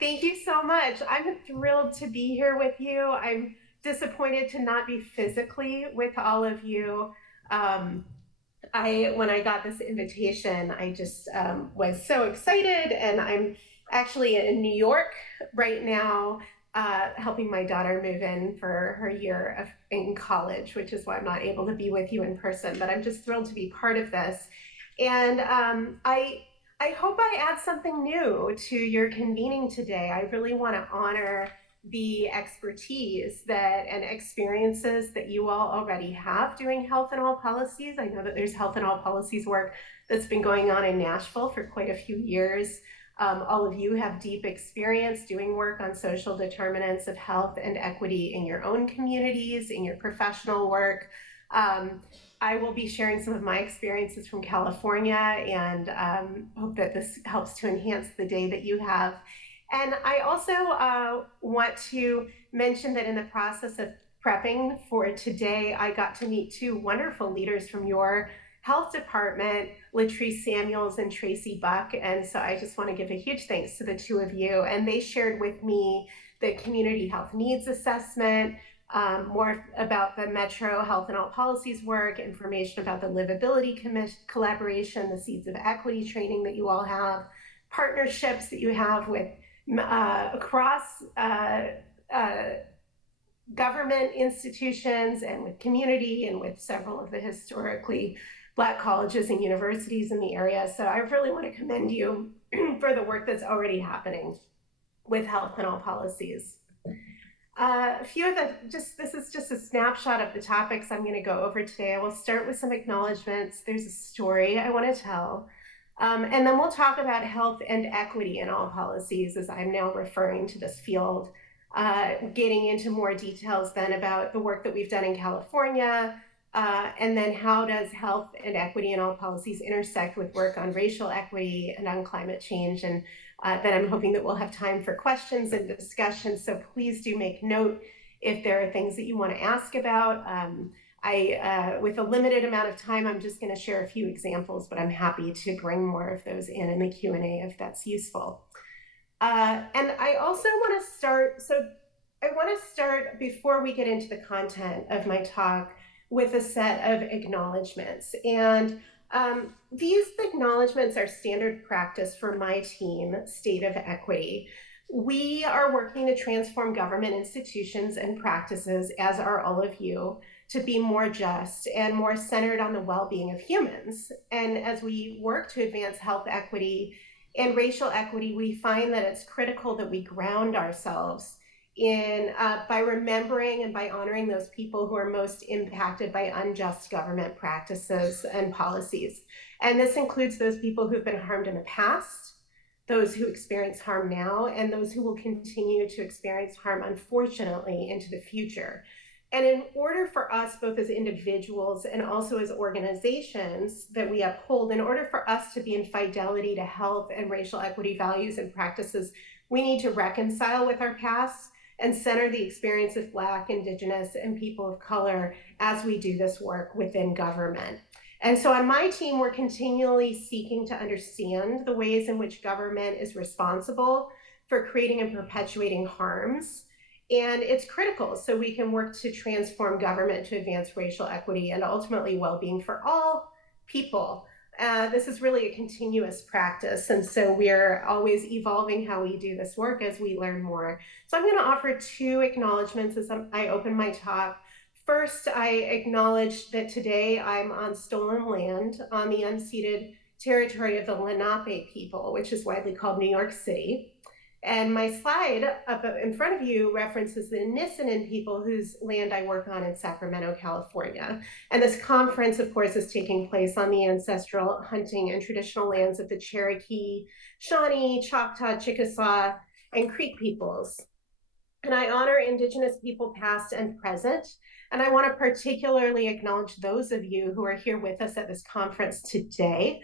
Thank you so much. I'm thrilled to be here with you. I'm disappointed to not be physically with all of you. Um, when I got this invitation, I just was so excited, and I'm actually in New York right now, helping my daughter move in for her year in college, which is why I'm not able to be with you in person. But I'm just thrilled to be part of this, and I hope I add something new to your convening today. I really want to honor the expertise that and experiences that you all already have doing health and all policies. I know that there's health and all policies work that's been going on in Nashville for quite a few years. All of you have deep experience doing work on social determinants of health and equity in your own communities, in your professional work. Um, I will be sharing some of my experiences from California, and hope that this helps to enhance the day that you have. And I also want to mention that in the process of prepping for today, I got to meet two wonderful leaders from your health department, Latrice Samuels and Tracy Buck. And so I just want to give a huge thanks to the two of you. And they shared with me the community health needs assessment, more about the Metro Health and All Policies work, information about the Livability collaboration, the Seeds of Equity training that you all have, partnerships that you have with across uh, government institutions and with community and with several of the historically Black colleges and universities in the area. So I really want to commend you for the work that's already happening with health and all policies. A few of this is just a snapshot of the topics I'm going to go over today. I will start with some acknowledgments. There's a story I want to tell. And then we'll talk about health and equity in all policies, as I'm now referring to this field, getting into more details then about the work that we've done in California, and then how does health and equity in all policies intersect with work on racial equity and on climate change. And then I'm hoping that we'll have time for questions and discussion. So please do make note if there are things that you want to ask about. With a limited amount of time, I'm just going to share a few examples, but I'm happy to bring more of those in the Q&A if that's useful. And I also want to start, before we get into the content of my talk, with a set of acknowledgments. And these acknowledgments are standard practice for my team, State of Equity. We are working to transform government institutions and practices, as are all of you, to be more just and more centered on the well-being of humans. And as we work to advance health equity and racial equity, we find that it's critical that we ground ourselves in by remembering and by honoring those people who are most impacted by unjust government practices and policies. And this includes those people who've been harmed in the past, those who experience harm now, and those who will continue to experience harm, unfortunately, into the future. And in order for us, both as individuals and also as organizations that we uphold, in order for us to be in fidelity to health and racial equity values and practices, we need to reconcile with our past and center the experience of Black, Indigenous, and people of color as we do this work within government. And so on my team, we're continually seeking to understand the ways in which government is responsible for creating and perpetuating harms. And it's critical so we can work to transform government to advance racial equity and ultimately well-being for all people. This is really a continuous practice, and so we're always evolving how we do this work as we learn more. So I'm going to offer two acknowledgments as I open my talk. First, I acknowledge that today I'm on stolen land on the unceded territory of the Lenape people, which is widely called New York City. And my slide up in front of you references the Nisenan people whose land I work on in Sacramento, California. And this conference, of course, is taking place on the ancestral hunting and traditional lands of the Cherokee, Shawnee, Choctaw, Chickasaw, and Creek peoples. And I honor Indigenous people past and present. And I want to particularly acknowledge those of you who are here with us at this conference today.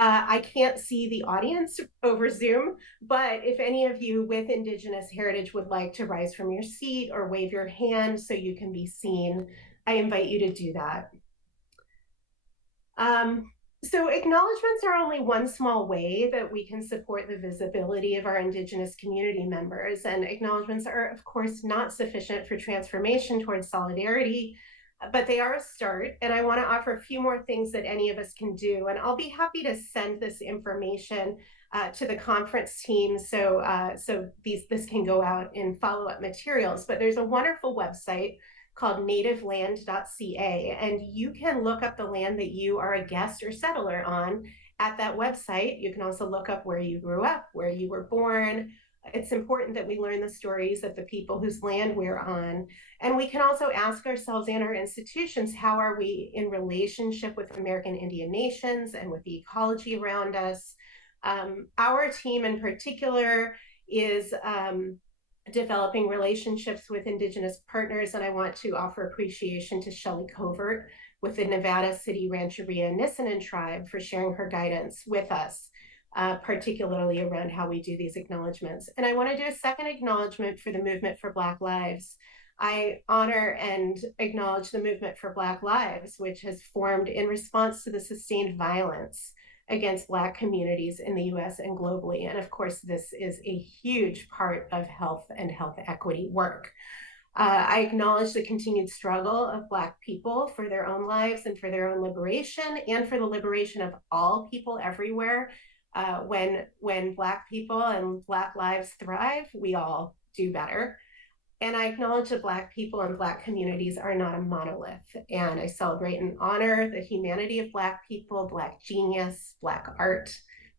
I can't see the audience over Zoom, but if any of you with Indigenous heritage would like to rise from your seat or wave your hand so you can be seen, I invite you to do that. So acknowledgements are only one small way that we can support the visibility of our Indigenous community members. And acknowledgements are, of course, not sufficient for transformation towards solidarity, but they are a start. And I want to offer a few more things that any of us can do. And I'll be happy to send this information to the conference team so this can go out in follow-up materials. But there's a wonderful website called nativeland.ca, and you can look up the land that you are a guest or settler on at that website. You can also look up where you grew up, where you were born. It's important that we learn the stories of the people whose land we're on. And we can also ask ourselves and our institutions, how are we in relationship with American Indian nations and with the ecology around us? Our team in particular is developing relationships with Indigenous partners, and I want to offer appreciation to Shelley Covert with the Nevada City Rancheria Nisenan tribe for sharing her guidance with us, particularly around how we do these acknowledgements. And I want to do a second acknowledgement for the Movement for Black Lives. I honor and acknowledge the Movement for Black Lives, which has formed in response to the sustained violence against Black communities in the US and globally. And of course, this is a huge part of health and health equity work. I acknowledge the continued struggle of Black people for their own lives and for their own liberation and for the liberation of all people everywhere. When Black people and Black lives thrive, we all do better. And I acknowledge that Black people and Black communities are not a monolith. And I celebrate and honor the humanity of Black people, Black genius, Black art,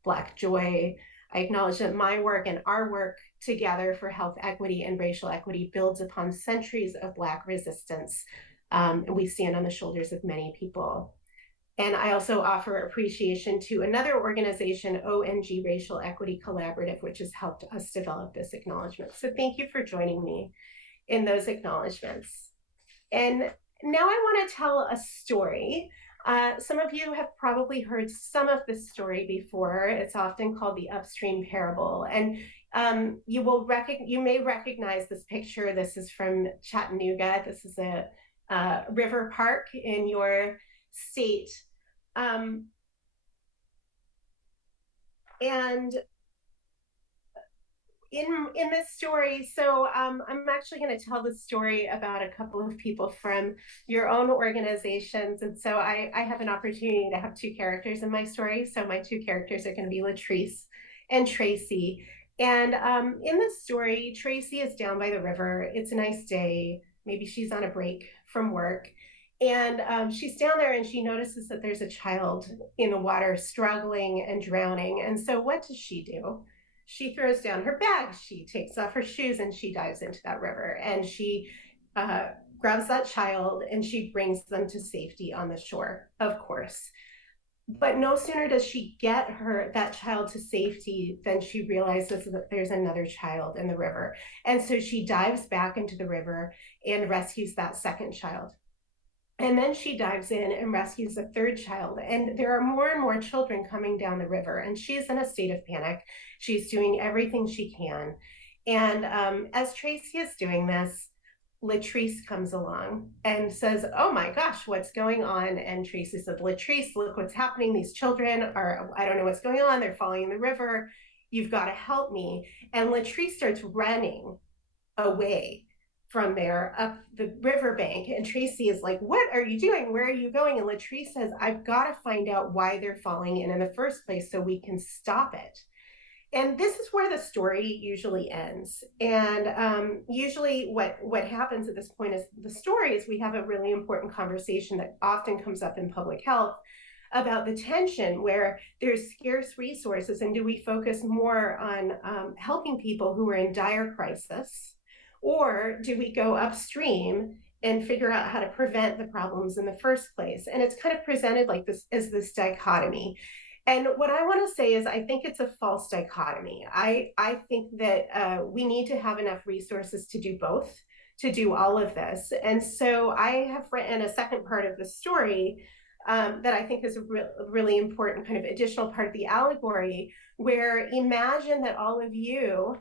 Black joy. I acknowledge that my work and our work together for health equity and racial equity builds upon centuries of Black resistance. And we stand on the shoulders of many people. And I also offer appreciation to another organization, ONG Racial Equity Collaborative, which has helped us develop this acknowledgement. So thank you for joining me in those acknowledgements. And now I want to tell a story. Some of you have probably heard some of this story before. It's often called the upstream parable. And you may recognize this picture. This is from Chattanooga. This is a river park in your state. And in this story, so I'm actually going to tell the story about a couple of people from your own organizations. And so I have an opportunity to have two characters in my story. So my two characters are going to be Latrice and Tracy. And in this story, Tracy is down by the river. It's a nice day. Maybe she's on a break from work. And she's down there and she notices that there's a child in the water struggling and drowning. And so what does she do? She throws down her bag, she takes off her shoes, and she dives into that river. And she grabs that child and she brings them to safety on the shore, of course. But no sooner does she get that child to safety than she realizes that there's another child in the river. And so she dives back into the river and rescues that second child. And then she dives in and rescues a third child. And there are more and more children coming down the river. And she's in a state of panic. She's doing everything she can. And as Tracy is doing this, Latrice comes along and says, "Oh my gosh, what's going on?" And Tracy said, "Latrice, look what's happening. These children are, I don't know what's going on. They're falling in the river. You've got to help me." And Latrice starts running away from there up the riverbank. And Tracy is like, "What are you doing? Where are you going?" And Latrice says, "I've got to find out why they're falling in the first place so we can stop it." And this is where the story usually ends. And usually what happens at this point is the story is we have a really important conversation that often comes up in public health about the tension where there's scarce resources, and do we focus more on helping people who are in dire crisis, or do we go upstream and figure out how to prevent the problems in the first place? And it's kind of presented like this as this dichotomy. And what I want to say is I think it's a false dichotomy. I think that we need to have enough resources to do both, to do all of this. And so I have written a second part of the story that I think is a really important kind of additional part of the allegory, where imagine that all of you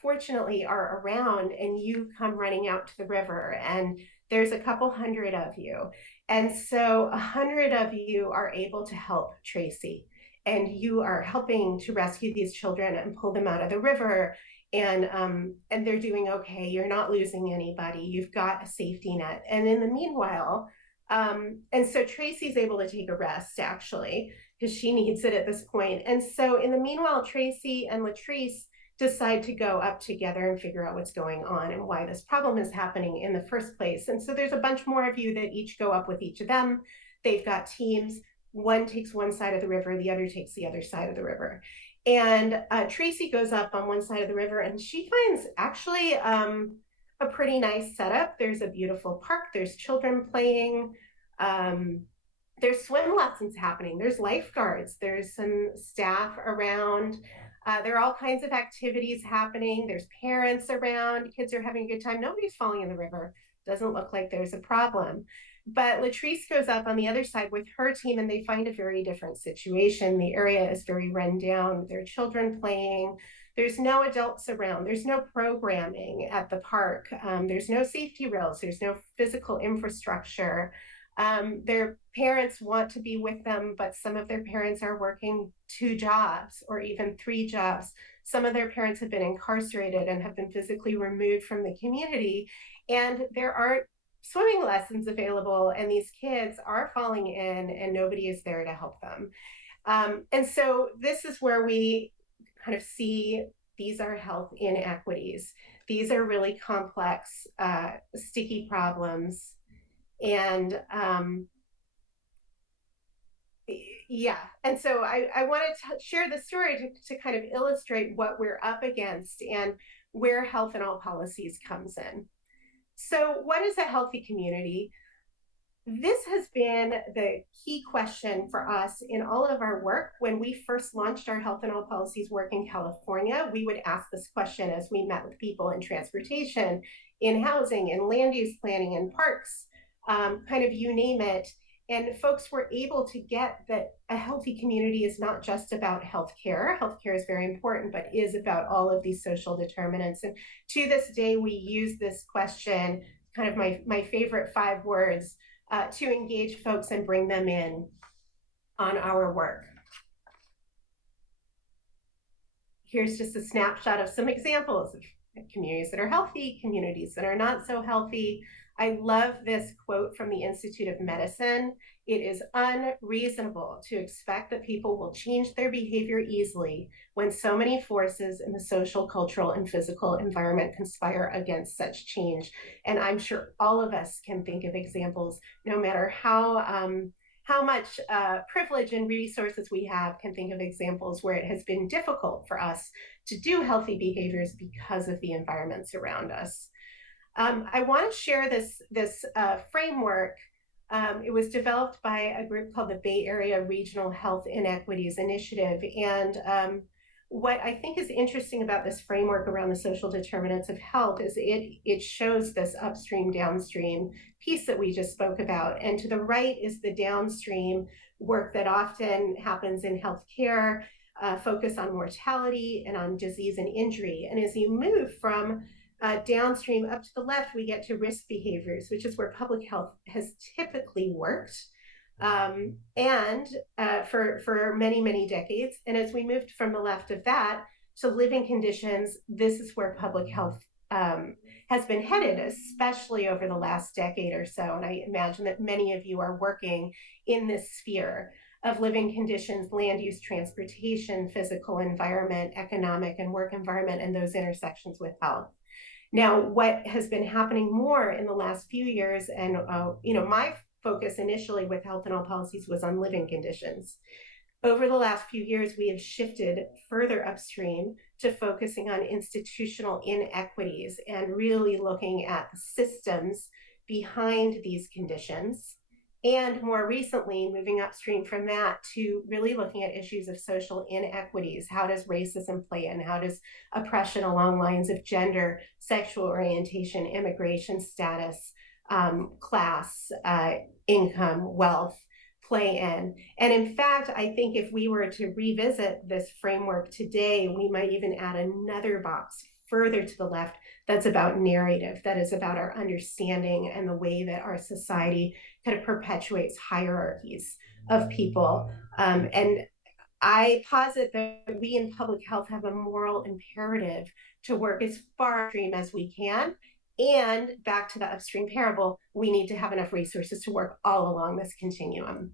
fortunately are around and you come running out to the river and there's a couple hundred of you. And so 100 of you are able to help Tracy, and you are helping to rescue these children and pull them out of the river. And they're doing okay. You're not losing anybody. You've got a safety net. And in the meanwhile, and so Tracy's able to take a rest actually, because she needs it at this point. And so in the meanwhile, Tracy and Latrice decide to go up together and figure out what's going on and why this problem is happening in the first place. And so there's a bunch more of you that each go up with each of them. They've got teams. One takes one side of the river, the other takes the other side of the river. And Tracy goes up on one side of the river, and she finds actually a pretty nice setup. There's a beautiful park. There's children playing. There's swim lessons happening. There's lifeguards. There's some staff around. There are all kinds of activities happening. There's parents around. Kids are having a good time. Nobody's falling in the river. Doesn't look like there's a problem. But Latrice goes up on the other side with her team, and they find a very different situation. The area is very run down. There are children playing. There's no adults around. There's no programming at the park. There's no safety rails. There's no physical infrastructure. Their parents want to be with them, but some of their parents are working 2 jobs or even 3 jobs. Some of their parents have been incarcerated and have been physically removed from the community, and there aren't swimming lessons available, and these kids are falling in and nobody is there to help them. And so this is where we kind of see these are health inequities. These are really complex, sticky problems. And yeah, and so I wanted to share the story to kind of illustrate what we're up against and where health in all policies comes in. So what is a healthy community? This has been the key question for us in all of our work. When we first launched our health in all policies work in California, we would ask this question as we met with people in transportation, in housing, in land use planning, in parks, kind of you name it. And folks were able to get that a healthy community is not just about healthcare. Healthcare is very important, but is about all of these social determinants. And to this day, we use this question, kind of my favorite 5 words, to engage folks and bring them in on our work. Here's just a snapshot of some examples of communities that are healthy, communities that are not so healthy. I love this quote from the Institute of Medicine. It is unreasonable to expect that people will change their behavior easily when so many forces in the social, cultural, and physical environment conspire against such change. And I'm sure all of us can think of examples, no matter how much privilege and resources we have, can think of examples where it has been difficult for us to do healthy behaviors because of the environments around us. I want to share this framework. It was developed by a group called the Bay Area Regional Health Inequities Initiative. And what I think is interesting about this framework around the social determinants of health is it shows this upstream, downstream piece that we just spoke about. And to the right is the downstream work that often happens in healthcare, focus on mortality and on disease and injury. And as you move from downstream up to the left, we get to risk behaviors, which is where public health has typically worked, and for many, many decades. And as we moved from the left of that to living conditions, this is where public health has been headed, especially over the last decade or so. And I imagine that many of you are working in this sphere of living conditions, land use, transportation, physical environment, economic and work environment, and those intersections with health. Now, what has been happening more in the last few years, and my focus initially with health and all policies was on living conditions. Over the last few years, we have shifted further upstream to focusing on institutional inequities and really looking at the systems behind these conditions. And more recently, moving upstream from that to really looking at issues of social inequities. How does racism play in? How does oppression along lines of gender, sexual orientation, immigration status, class, income, wealth play in? And in fact, I think if we were to revisit this framework today, we might even add another box further to the left that's about narrative, that is about our understanding and the way that our society kind of perpetuates hierarchies of people. And I posit that we in public health have a moral imperative to work as far upstream as we can. And back to the upstream parable, we need to have enough resources to work all along this continuum.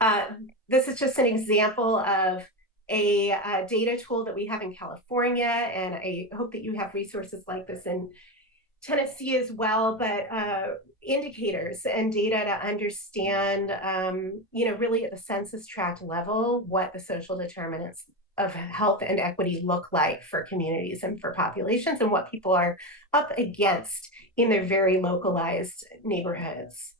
Uh, this is just an example of a data tool that we have in California, and I hope that you have resources like this in Tennessee as well, but indicators and data to understand, really at the census tract level, what the social determinants of health and equity look like for communities and for populations, and what people are up against in their very localized neighborhoods.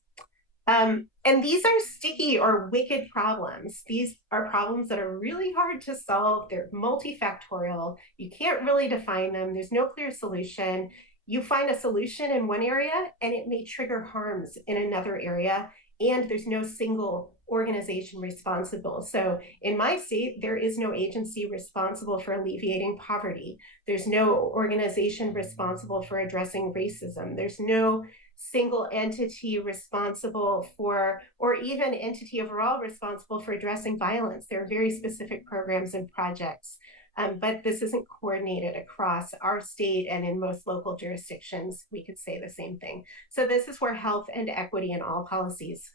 And these are sticky or wicked problems. These are problems that are really hard to solve. They're multifactorial. You can't really define them. There's no clear solution. You find a solution in one area and it may trigger harms in another area, and there's no single organization responsible. So in my state, there is no agency responsible for alleviating poverty. There's no organization responsible for addressing racism. There's no single entity responsible for, or even entity overall responsible for addressing violence. There are very specific programs and projects, but this isn't coordinated across our state, and in most local jurisdictions, we could say the same thing. So this is where health and equity in all policies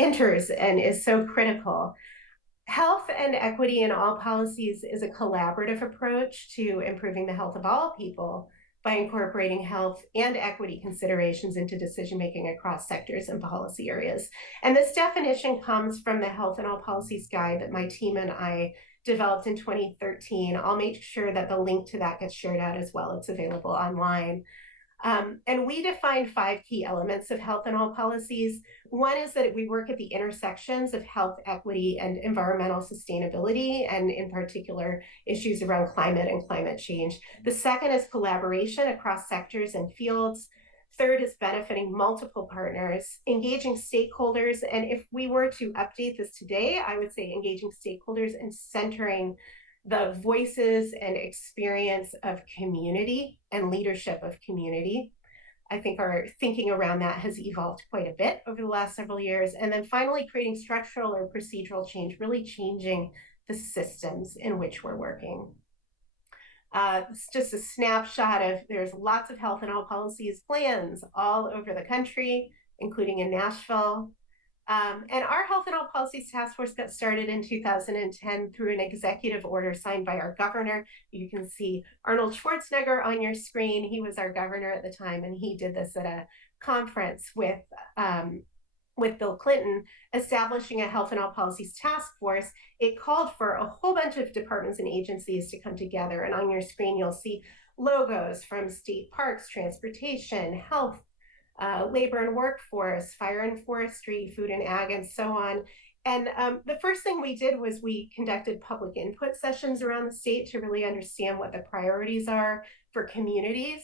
enters and is so critical. Health and equity in all policies is a collaborative approach to improving the health of all people by incorporating health and equity considerations into decision-making across sectors and policy areas. And this definition comes from the Health in All Policies Guide that my team and I developed in 2013. I'll make sure that the link to that gets shared out as well. It's available online. And we define 5 key elements of health in all policies. One is that we work at the intersections of health, equity, and environmental sustainability, and in particular, issues around climate and climate change. The second is collaboration across sectors and fields. Third is benefiting multiple partners, engaging stakeholders. And if we were to update this today, I would say engaging stakeholders and centering the voices and experience of community and leadership of community. I think our thinking around that has evolved quite a bit over the last several years. And then finally, creating structural or procedural change, really changing the systems in which we're working. It's just a snapshot of, there's lots of health and all policies plans all over the country, including in Nashville. And our Health and All Policies Task Force got started in 2010 through an executive order signed by our governor. You can see Arnold Schwarzenegger on your screen. He was our governor at the time, and he did this at a conference with Bill Clinton, establishing a Health and All Policies Task Force. It called for a whole bunch of departments and agencies to come together. And on your screen, you'll see logos from state parks, transportation, health, labor and workforce, fire and forestry, food and ag, and so on. And the first thing we did was we conducted public input sessions around the state to really understand what the priorities are for communities.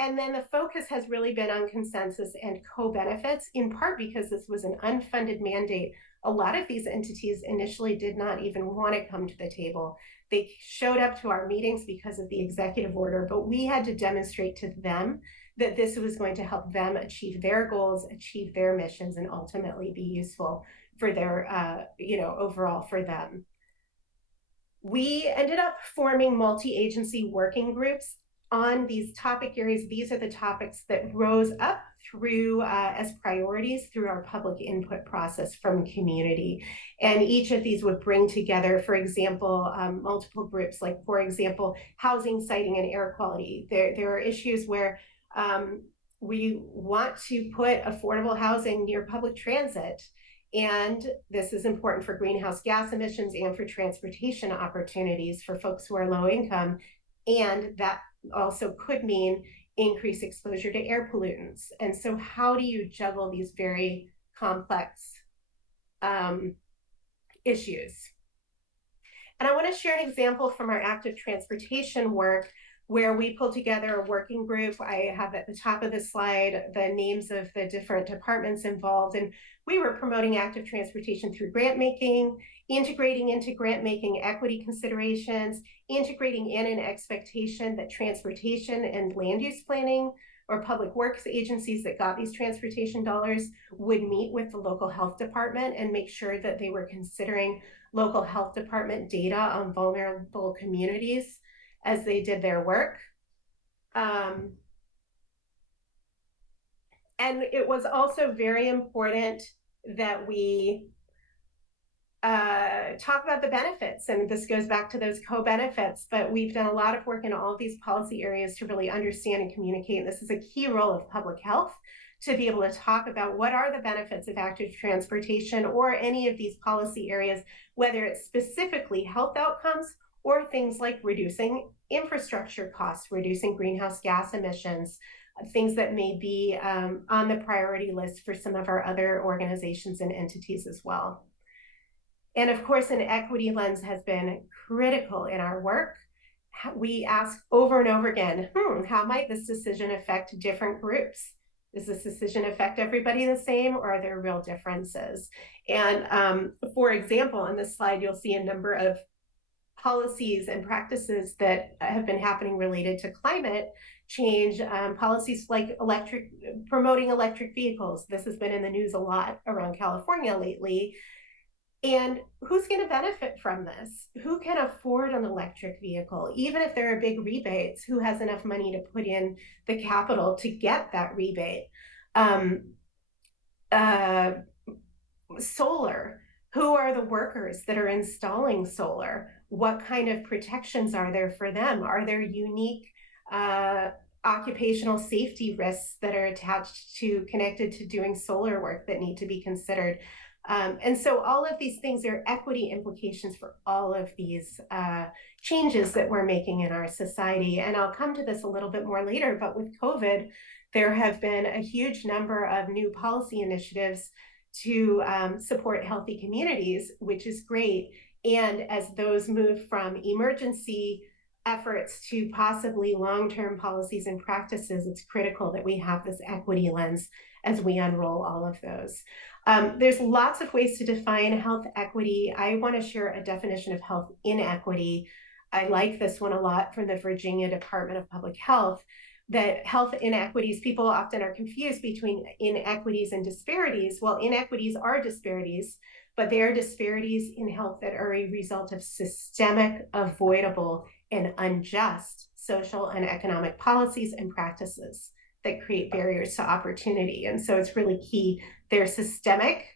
And then the focus has really been on consensus and co-benefits, in part because this was an unfunded mandate. A lot of these entities initially did not even want to come to the table. They showed up to our meetings because of the executive order, but we had to demonstrate to them that this was going to help them achieve their goals, achieve their missions, and ultimately be useful for their, overall for them. We ended up forming multi-agency working groups on these topic areas. These are the topics that rose up through as priorities through our public input process from community. And each of these would bring together, for example, multiple groups, like, for example, housing, siting, and air quality. There are issues where we want to put affordable housing near public transit. And this is important for greenhouse gas emissions and for transportation opportunities for folks who are low income. And that also could mean increased exposure to air pollutants. And so how do you juggle these very complex issues? And I want to share an example from our active transportation work where we pulled together a working group. I have at the top of the slide the names of the different departments involved, and we were promoting active transportation through grant making, integrating into grant making equity considerations, integrating in an expectation that transportation and land use planning or public works agencies that got these transportation dollars would meet with the local health department and make sure that they were considering local health department data on vulnerable communities as they did their work. And it was also very important that we talk about the benefits, and this goes back to those co-benefits, but we've done a lot of work in all of these policy areas to really understand and communicate. And this is a key role of public health, to be able to talk about what are the benefits of active transportation or any of these policy areas, whether it's specifically health outcomes or things like reducing infrastructure costs, reducing greenhouse gas emissions, things that may be on the priority list for some of our other organizations and entities as well. And of course, an equity lens has been critical in our work. We ask over and over again, how might this decision affect different groups? Does this decision affect everybody the same, or are there real differences? And for example, on this slide, you'll see a number of policies and practices that have been happening related to climate change, policies like promoting electric vehicles. This has been in the news a lot around California lately. And who's going to benefit from this? Who can afford an electric vehicle? Even if there are big rebates, who has enough money to put in the capital to get that rebate? Solar. Who are the workers that are installing solar? What kind of protections are there for them? Are there unique occupational safety risks that are connected to doing solar work that need to be considered? And so all of these things are equity implications for all of these changes that we're making in our society. And I'll come to this a little bit more later, but with COVID, there have been a huge number of new policy initiatives to support healthy communities, which is great. And as those move from emergency efforts to possibly long-term policies and practices, it's critical that we have this equity lens as we unroll all of those. There's lots of ways to define health equity. I want to share a definition of health inequity. I like this one a lot, from the Virginia Department of Public Health, that health inequities, people often are confused between inequities and disparities. Well, inequities are disparities, but they are disparities in health that are a result of systemic, avoidable, and unjust social and economic policies and practices that create barriers to opportunity. And so it's really key. They're systemic,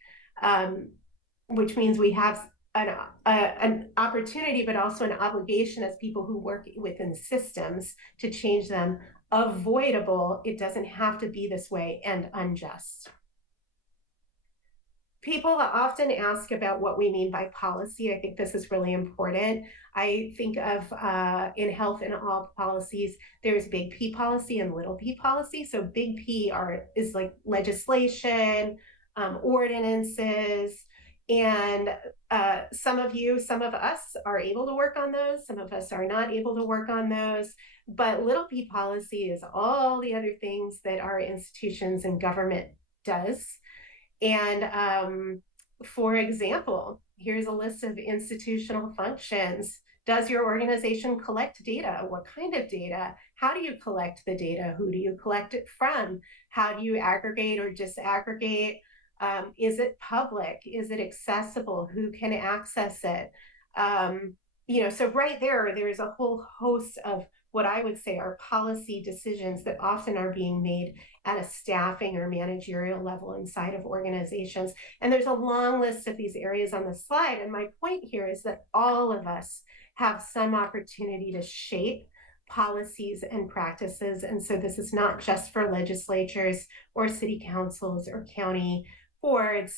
which means we have an opportunity, but also an obligation as people who work within systems to change them. Avoidable, it doesn't have to be this way, and unjust. People often ask about what we mean by policy. I think this is really important. I think of in health and all policies, there's big P policy and little p policy. So big P is like legislation, ordinances, and some of us are able to work on those. Some of us are not able to work on those. But little p policy is all the other things that our institutions and government does. And for example, here's a list of institutional functions. Does your organization collect data? What kind of data? How do you collect the data? Who do you collect it from? How do you aggregate or disaggregate? Is it public? Is it accessible? Who can access it? So right there's a whole host of what I would say are policy decisions that often are being made at a staffing or managerial level inside of organizations. And there's a long list of these areas on the slide. And my point here is that all of us have some opportunity to shape policies and practices. And so this is not just for legislatures or city councils or county boards.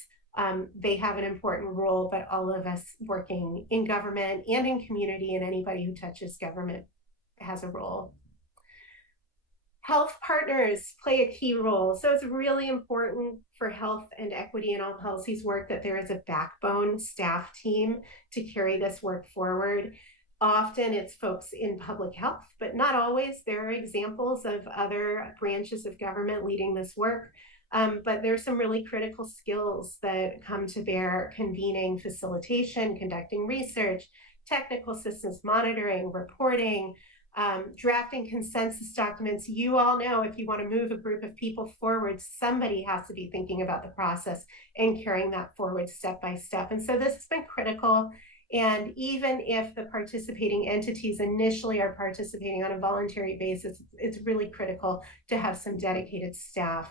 They have an important role, but all of us working in government and in community, and anybody who touches government has a role. Health partners play a key role. So it's really important for health and equity and all policies work that there is a backbone staff team to carry this work forward. Often it's folks in public health, but not always. There are examples of other branches of government leading this work. But there's some really critical skills that come to bear: convening, facilitation, conducting research, technical systems monitoring, reporting, drafting consensus documents. You all know, if you want to move a group of people forward, somebody has to be thinking about the process and carrying that forward step by step. And so this has been critical. And even if the participating entities initially are participating on a voluntary basis, it's really critical to have some dedicated staff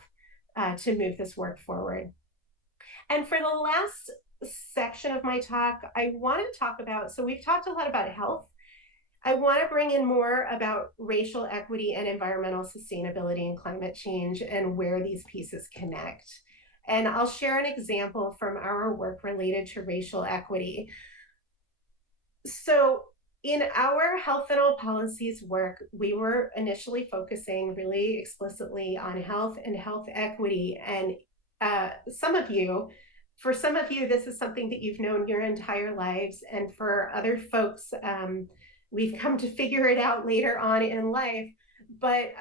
to move this work forward. And for the last section of my talk, I want to talk about, so we've talked a lot about health. I want to bring in more about racial equity and environmental sustainability and climate change and where these pieces connect. And I'll share an example from our work related to racial equity. So in our health and all policies work, we were initially focusing really explicitly on health and health equity. And for some of you, this is something that you've known your entire lives. And for other folks, we've come to figure it out later on in life. But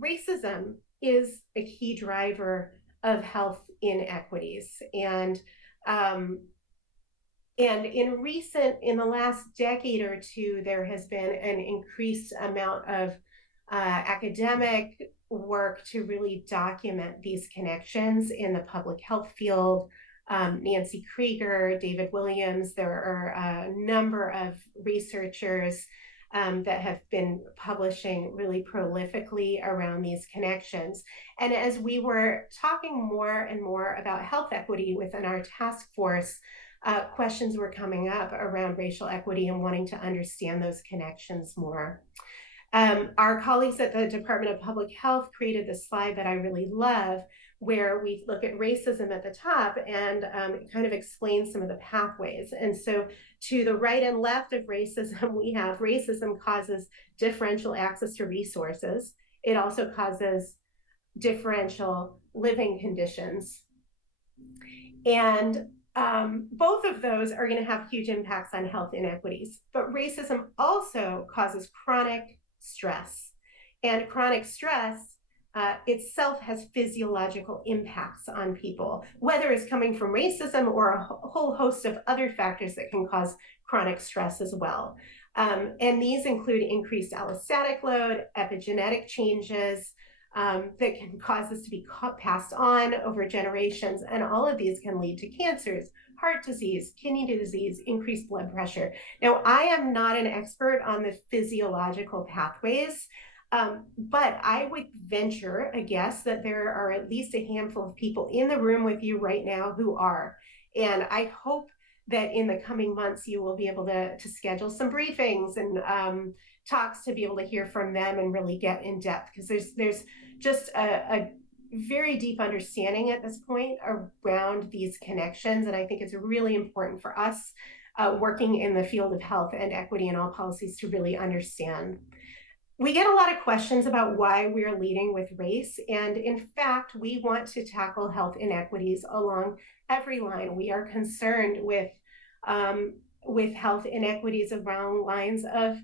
racism is a key driver of health inequities. And in the last decade or two, there has been an increased amount of academic work to really document these connections in the public health field. Nancy Krieger, David Williams, there are a number of researchers that have been publishing really prolifically around these connections. And as we were talking more and more about health equity within our task force, questions were coming up around racial equity and wanting to understand those connections more. Our colleagues at the Department of Public Health created this slide that I really love, where we look at racism at the top and kind of explain some of the pathways. And so to the right and left of racism, we have racism causes differential access to resources. It also causes differential living conditions. And both of those are going to have huge impacts on health inequities. But racism also causes chronic stress. And chronic stress itself has physiological impacts on people, whether it's coming from racism or a whole host of other factors that can cause chronic stress as well. And these include increased allostatic load, epigenetic changes, that can cause this to be passed on over generations. And all of these can lead to cancers, heart disease, kidney disease, increased blood pressure. Now, I am not an expert on the physiological pathways, but I would venture a guess that there are at least a handful of people in the room with you right now who are. And I hope that in the coming months, you will be able to schedule some briefings and talks to be able to hear from them and really get in depth, because there's just a very deep understanding at this point around these connections. And I think it's really important for us working in the field of health and equity in all policies to really understand. We get a lot of questions about why we're leading with race. And in fact, we want to tackle health inequities along every line. We are concerned with health inequities around lines of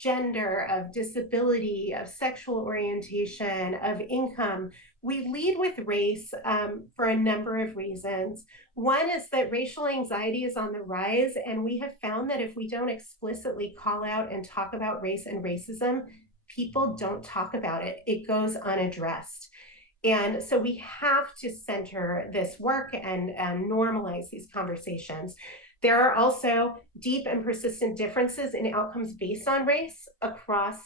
gender, of disability, of sexual orientation, of income. We lead with race for a number of reasons. One is that racial anxiety is on the rise, and we have found that if we don't explicitly call out and talk about race and racism, people don't talk about it. It goes unaddressed. And so we have to center this work and normalize these conversations. There are also deep and persistent differences in outcomes based on race across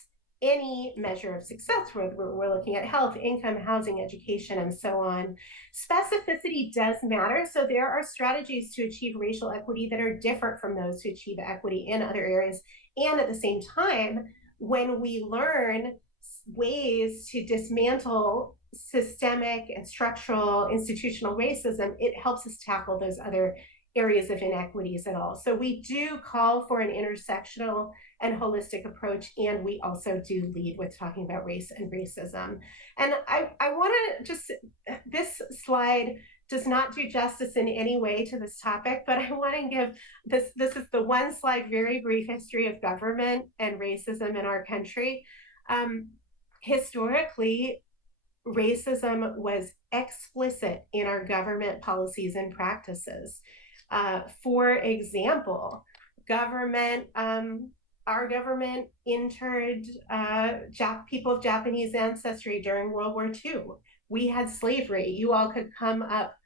any measure of success. We're looking at health, income, housing, education, and so on. Specificity does matter. So there are strategies to achieve racial equity that are different from those to achieve equity in other areas. And at the same time, when we learn ways to dismantle systemic and structural institutional racism, it helps us tackle those other areas of inequities at all. So we do call for an intersectional and holistic approach, and we also do lead with talking about race and racism. And I want to just, this slide does not do justice in any way to this topic, but I want to give this is the one slide, very brief history of government and racism in our country. Historically, racism was explicit in our government policies and practices. For example, government, our government interned people of Japanese ancestry during World War II. We had slavery. You all could come up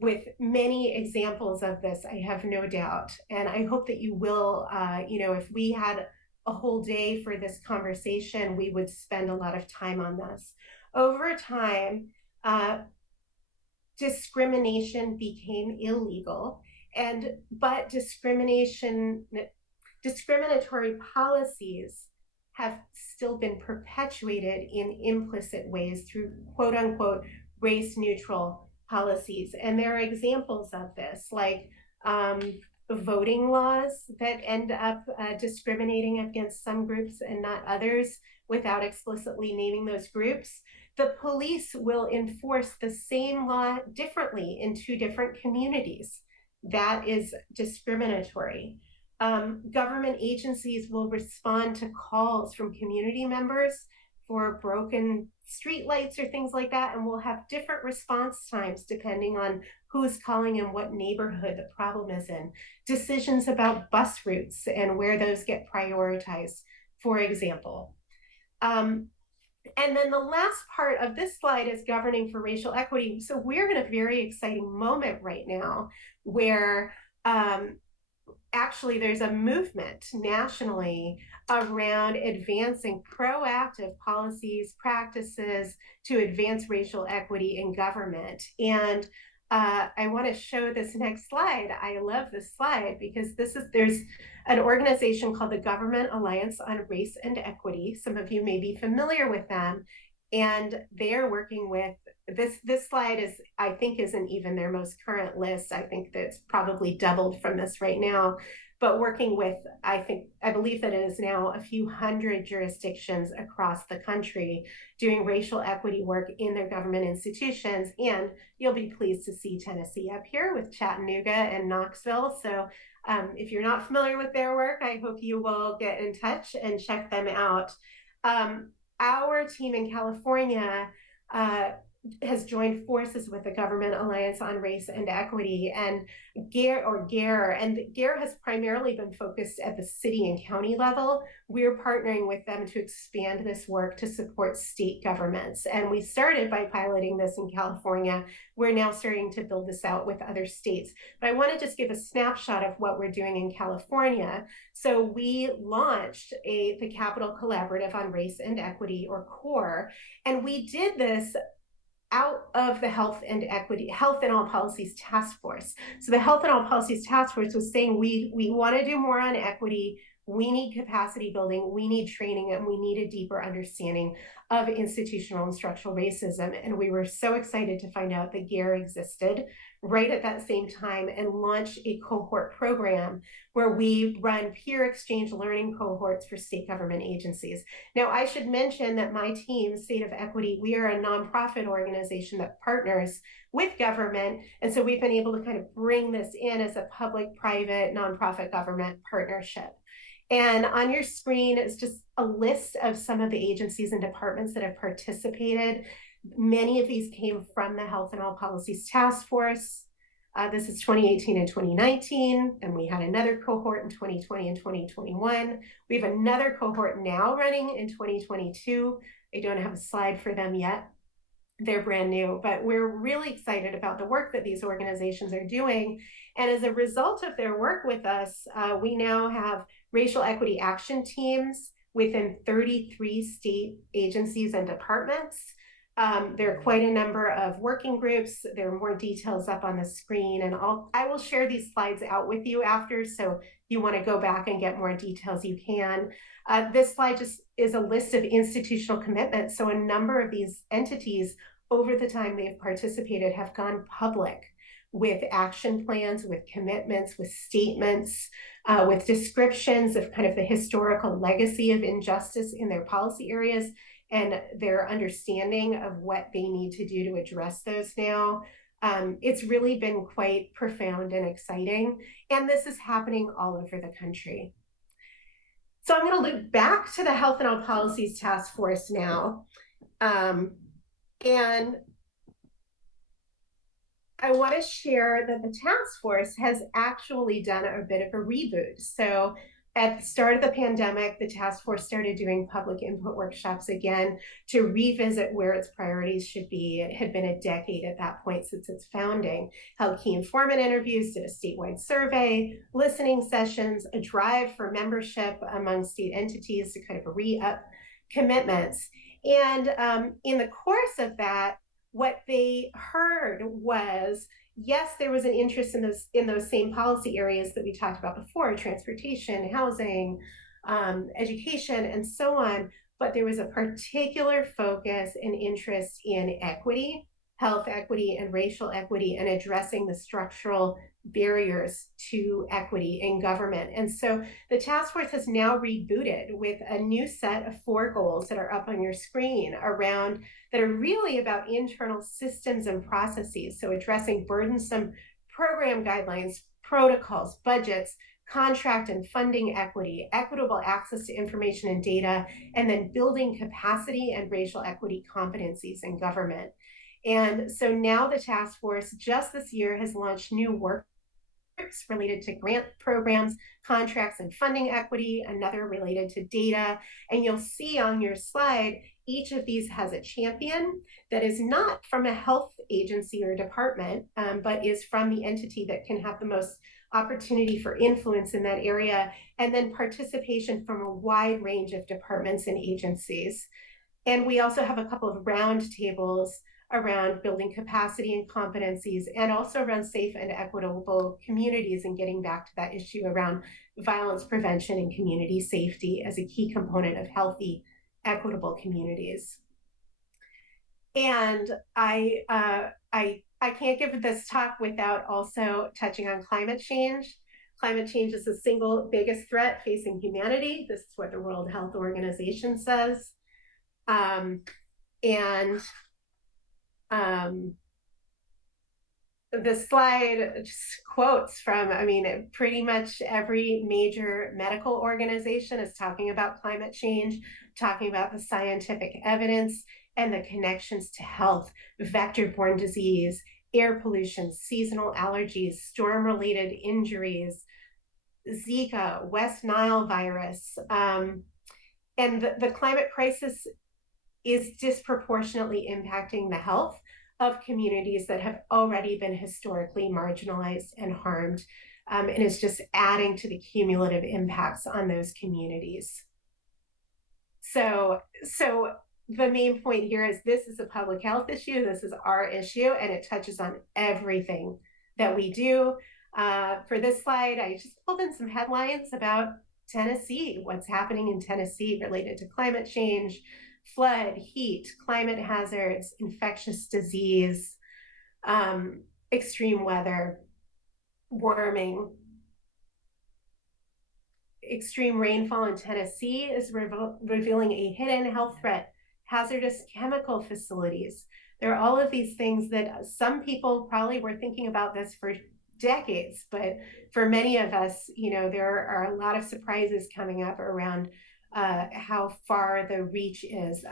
with many examples of this, I have no doubt. And I hope that you will, if we had a whole day for this conversation, we would spend a lot of time on this. Over time, discrimination became illegal, but discriminatory policies have still been perpetuated in implicit ways through quote unquote race neutral policies. And there are examples of this, like voting laws that end up discriminating against some groups and not others without explicitly naming those groups. The police will enforce the same law differently in two different communities. That is discriminatory. Government agencies will respond to calls from community members for broken street lights or things like that, and we'll have different response times depending on who's calling and what neighborhood the problem is in. Decisions about bus routes and where those get prioritized, for example. And then the last part of this slide is governing for racial equity. So we're in a very exciting moment right now where actually there's a movement nationally around advancing proactive policies, practices to advance racial equity in government. And I want to show this next slide. I love this slide because there's an organization called the Government Alliance on Race and Equity. Some of you may be familiar with them. And they're working with this slide I think isn't even their most current list. I think that's probably doubled from this right now, but working with, I believe that it is now a few hundred jurisdictions across the country doing racial equity work in their government institutions. And you'll be pleased to see Tennessee up here with Chattanooga and Knoxville. So if you're not familiar with their work, I hope you will get in touch and check them out. Our team in California has joined forces with the Government Alliance on Race and Equity, and GARE, and GARE has primarily been focused at the city and county level. We're partnering with them to expand this work to support state governments. And we started by piloting this in California. We're now starting to build this out with other states. But I want to just give a snapshot of what we're doing in California. So we launched the Capital Collaborative on Race and Equity, or CORE, and we did this out of the Health and All Policies Task Force. So the Health and All Policies Task Force was saying we want to do more on equity, we need capacity building, we need training, and we need a deeper understanding of institutional and structural racism. And we were so excited to find out that GARE existed right at that same time and launched a cohort program where we run peer exchange learning cohorts for state government agencies. Now, I should mention that my team, State of Equity, we are a nonprofit organization that partners with government. And so we've been able to kind of bring this in as a public-private nonprofit government partnership. And on your screen is just a list of some of the agencies and departments that have participated. Many of these came from the Health and All Policies Task Force. This is 2018 and 2019, and we had another cohort in 2020 and 2021. We have another cohort now running in 2022. I don't have a slide for them yet. They're brand new, but we're really excited about the work that these organizations are doing. And as a result of their work with us, we now have racial equity action teams within 33 state agencies and departments. There are quite a number of working groups. There are more details up on the screen, and I will share these slides out with you after, so if you want to go back and get more details, you can. This slide just is a list of institutional commitments. So a number of these entities over the time they've participated have gone public with action plans, with commitments, with statements, with descriptions of kind of the historical legacy of injustice in their policy areas and their understanding of what they need to do to address those now. It's really been quite profound and exciting. And this is happening all over the country. So I'm going to loop back to the Health and All Policies Task Force now. And I want to share that the task force has actually done a bit of a reboot. So at the start of the pandemic, the task force started doing public input workshops again to revisit where its priorities should be. It had been a decade at that point since its founding. Held key informant interviews, did a statewide survey, listening sessions, a drive for membership among state entities to kind of re-up commitments. And in the course of that, what they heard was, yes, there was an interest in those same policy areas that we talked about before: transportation, housing, education, and so on. But there was a particular focus and interest in equity, health equity, and racial equity, and addressing the structural barriers to equity in government. And so the task force has now rebooted with a new set of 4 goals that are up on your screen around that are really about internal systems and processes. So addressing burdensome program guidelines, protocols, budgets, contract and funding equity, equitable access to information and data, and then building capacity and racial equity competencies in government. And so now the task force just this year has launched new work related to grant programs, contracts, and funding equity, another related to data. And you'll see on your slide, each of these has a champion that is not from a health agency or department, but is from the entity that can have the most opportunity for influence in that area, and then participation from a wide range of departments and agencies. And we also have a couple of round tables around building capacity and competencies, and also around safe and equitable communities, and getting back to that issue around violence prevention and community safety as a key component of healthy, equitable communities. And I can't give this talk without also touching on climate change. Climate change is the single biggest threat facing humanity. This is what the World Health Organization says. The slide just quotes from, pretty much every major medical organization is talking about climate change, talking about the scientific evidence and the connections to health, vector-borne disease, air pollution, seasonal allergies, storm-related injuries, Zika, West Nile virus. And the climate crisis is disproportionately impacting the health of communities that have already been historically marginalized and harmed, and is just adding to the cumulative impacts on those communities. So the main point here is this is a public health issue, this is our issue, and it touches on everything that we do. For this slide, I just pulled in some headlines about Tennessee, what's happening in Tennessee related to climate change, flood, heat, climate hazards, infectious disease, extreme weather, warming. Extreme rainfall in Tennessee is revealing a hidden health threat, hazardous chemical facilities. There are all of these things that some people probably were thinking about this for decades, but for many of us, there are a lot of surprises coming up around how far the reach is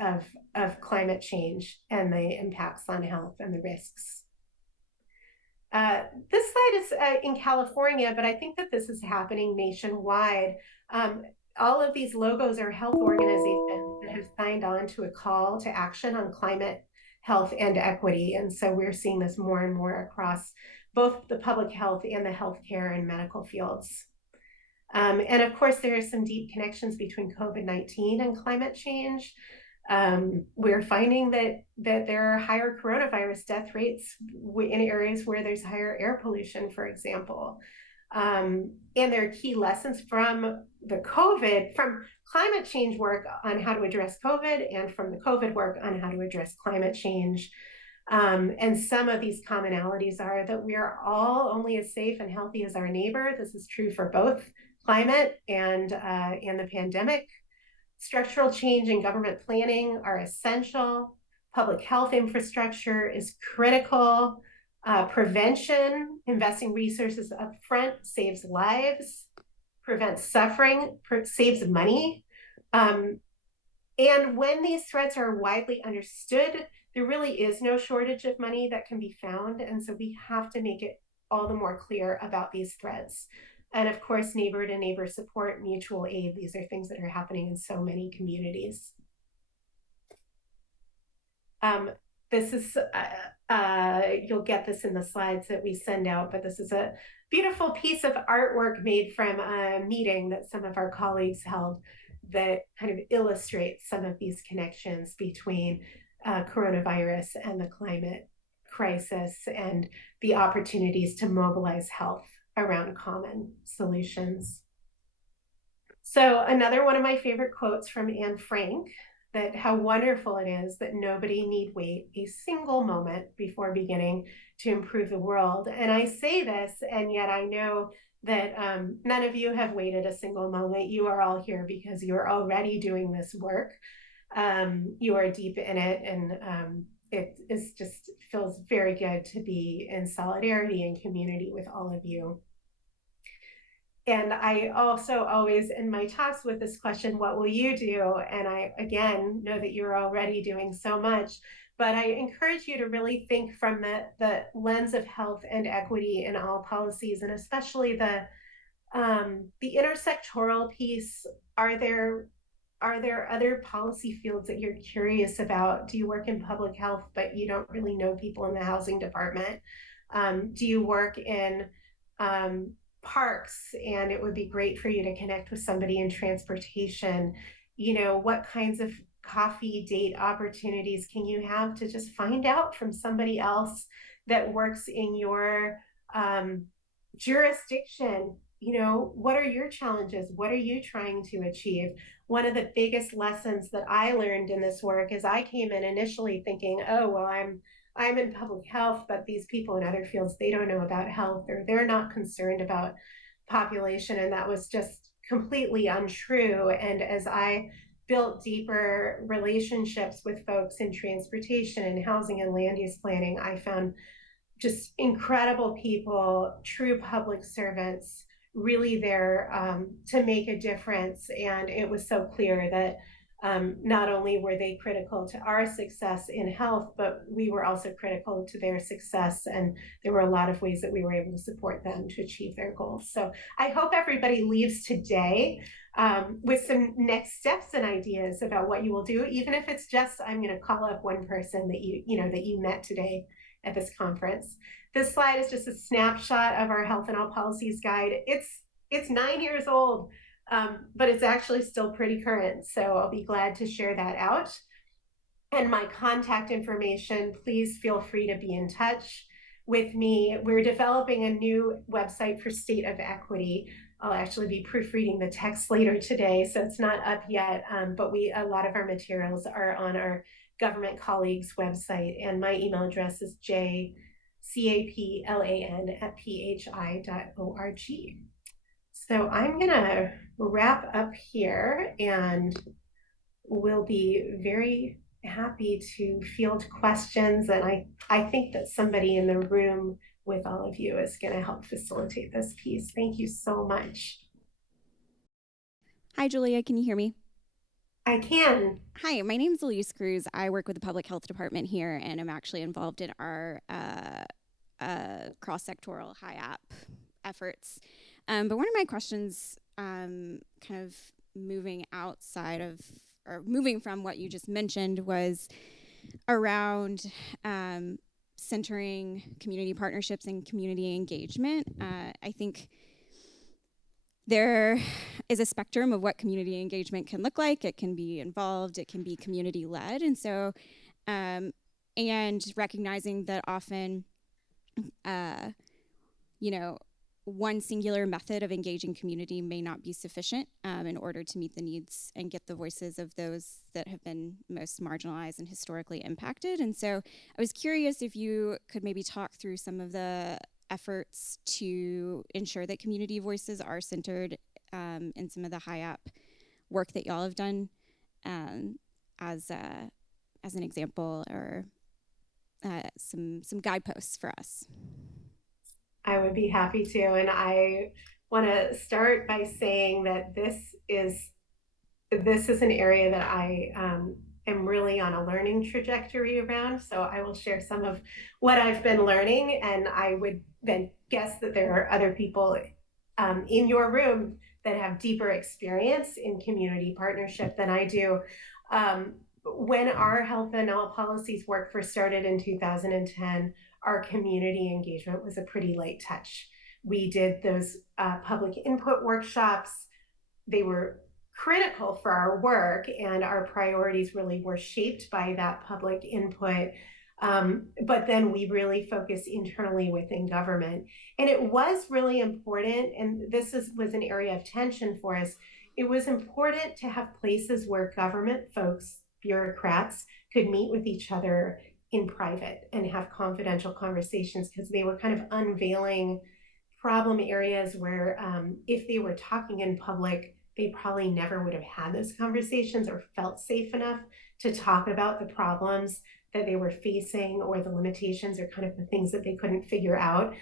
of climate change and the impacts on health and the risks. This slide is in California, but I think that this is happening nationwide. All of these logos are health organizations that have signed on to a call to action on climate, health, and equity. And so we're seeing this more and more across both the public health and the healthcare and medical fields. And of course, there are some deep connections between COVID-19 and climate change. We're finding that there are higher coronavirus death rates in areas where there's higher air pollution, for example. And there are key lessons from from climate change work on how to address COVID, and from the COVID work on how to address climate change. And some of these commonalities are that we are all only as safe and healthy as our neighbor. This is true for both climate and the pandemic. Structural change and government planning are essential. Public health infrastructure is critical. Prevention, investing resources up front saves lives, prevents suffering, saves money. Um, and when these threats are widely understood, there really is no shortage of money that can be found. And so we have to make it all the more clear about these threats. And of course, neighbor to neighbor support, mutual aid, these are things that are happening in so many communities. Um, this is, you'll get this in the slides that we send out, but this is a beautiful piece of artwork made from a meeting that some of our colleagues held that kind of illustrates some of these connections between coronavirus and the climate crisis and the opportunities to mobilize health around common solutions. So another one of my favorite quotes from Anne Frank, that how wonderful it is that nobody need wait a single moment before beginning to improve the world. And I say this, and yet I know that none of you have waited a single moment. You are all here because you are already doing this work. You are deep in it, and it is just feels very good to be in solidarity and community with all of you. And I also always in my talks with this question, what will you do? And I, again, know that you're already doing so much, but I encourage you to really think from the lens of health and equity in all policies, and especially the intersectoral piece. Are there other policy fields that you're curious about? Do you work in public health, but you don't really know people in the housing department? Do you work in um, parks, and it would be great for you to connect with somebody in transportation? What kinds of coffee date opportunities can you have to just find out from somebody else that works in your um, jurisdiction? What are your challenges? What are you trying to achieve? One of the biggest lessons that I learned in this work is I came in initially thinking, oh, well, I'm in public health, but these people in other fields, they don't know about health, or they're not concerned about population. And that was just completely untrue. And as I built deeper relationships with folks in transportation and housing and land use planning, I found just incredible people, true public servants, really there to make a difference. And it was so clear that not only were they critical to our success in health, but we were also critical to their success. And there were a lot of ways that we were able to support them to achieve their goals. So I hope everybody leaves today with some next steps and ideas about what you will do, even if it's just, I'm going to call up one person that you met today at this conference. This slide is just a snapshot of our Health and All Policies guide. It's 9 years old, but it's actually still pretty current. So I'll be glad to share that out. And my contact information, please feel free to be in touch with me. We're developing a new website for State of Equity. I'll actually be proofreading the text later today, so it's not up yet, but a lot of our materials are on our government colleagues website, and my email address is jcaplan@phi.org. So I'm gonna wrap up here, and we'll be very happy to field questions. And I think that somebody in the room with all of you is going to help facilitate this piece. Thank you so much. Hi, Julia. Can you hear me? I can. Hi, my name is Elise Cruz. I work with the public health department here, and I'm actually involved in our cross-sectoral HiAP efforts. But one of my questions, kind of moving outside of, or moving from what you just mentioned, was around centering community partnerships and community engagement. I think there is a spectrum of what community engagement can look like. It can be involved, it can be community led. And so, and recognizing that often, one singular method of engaging community may not be sufficient in order to meet the needs and get the voices of those that have been most marginalized and historically impacted. And so I was curious if you could maybe talk through some of the efforts to ensure that community voices are centered in some of the HiAP work that y'all have done as an example, or some guideposts for us. I would be happy to. And I want to start by saying that this is an area that I am really on a learning trajectory around. So I will share some of what I've been learning, and I would then guess that there are other people in your room that have deeper experience in community partnership than I do. When our health and all policies work first started in 2010, our community engagement was a pretty light touch. We did those public input workshops. They were critical for our work, and our priorities really were shaped by that public input. But then we really focused internally within government. And it was really important, and was an area of tension for us. It was important to have places where government folks, bureaucrats, could meet with each other in private and have confidential conversations, because they were kind of unveiling problem areas where if they were talking in public, they probably never would have had those conversations or felt safe enough to talk about the problems that they were facing, or the limitations, or kind of the things that they couldn't figure out.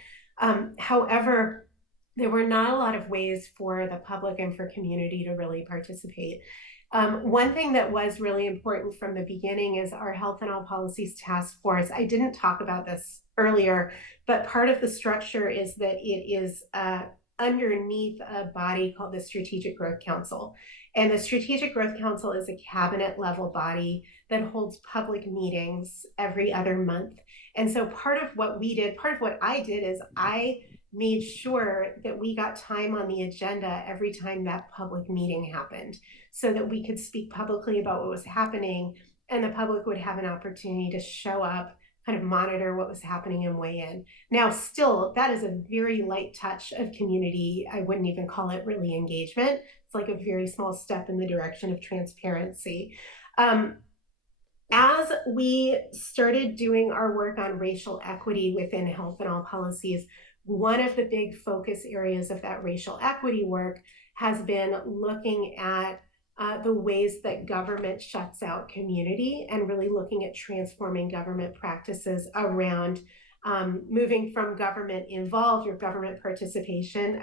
However, there were not a lot of ways for the public and for community to really participate. One thing that was really important from the beginning is our Health and All Policies Task Force. I didn't talk about this earlier, but part of the structure is that it is underneath a body called the Strategic Growth Council. And the Strategic Growth Council is a cabinet level body that holds public meetings every other month. And so part of what I did is I made sure that we got time on the agenda every time that public meeting happened, so that we could speak publicly about what was happening, and the public would have an opportunity to show up, kind of monitor what was happening, and weigh in. Now, still, that is a very light touch of community. I wouldn't even call it really engagement. It's like a very small step in the direction of transparency. As we started doing our work on racial equity within health and all policies, one of the big focus areas of that racial equity work has been looking at the ways that government shuts out community, and really looking at transforming government practices around moving from government involved or government participation,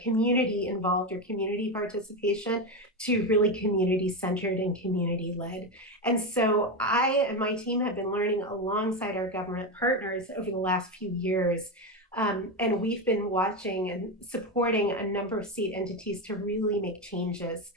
community involved or community participation, to really community centered and community led. And so I and my team have been learning alongside our government partners over the last few years. And we've been watching and supporting a number of state entities to really make changes.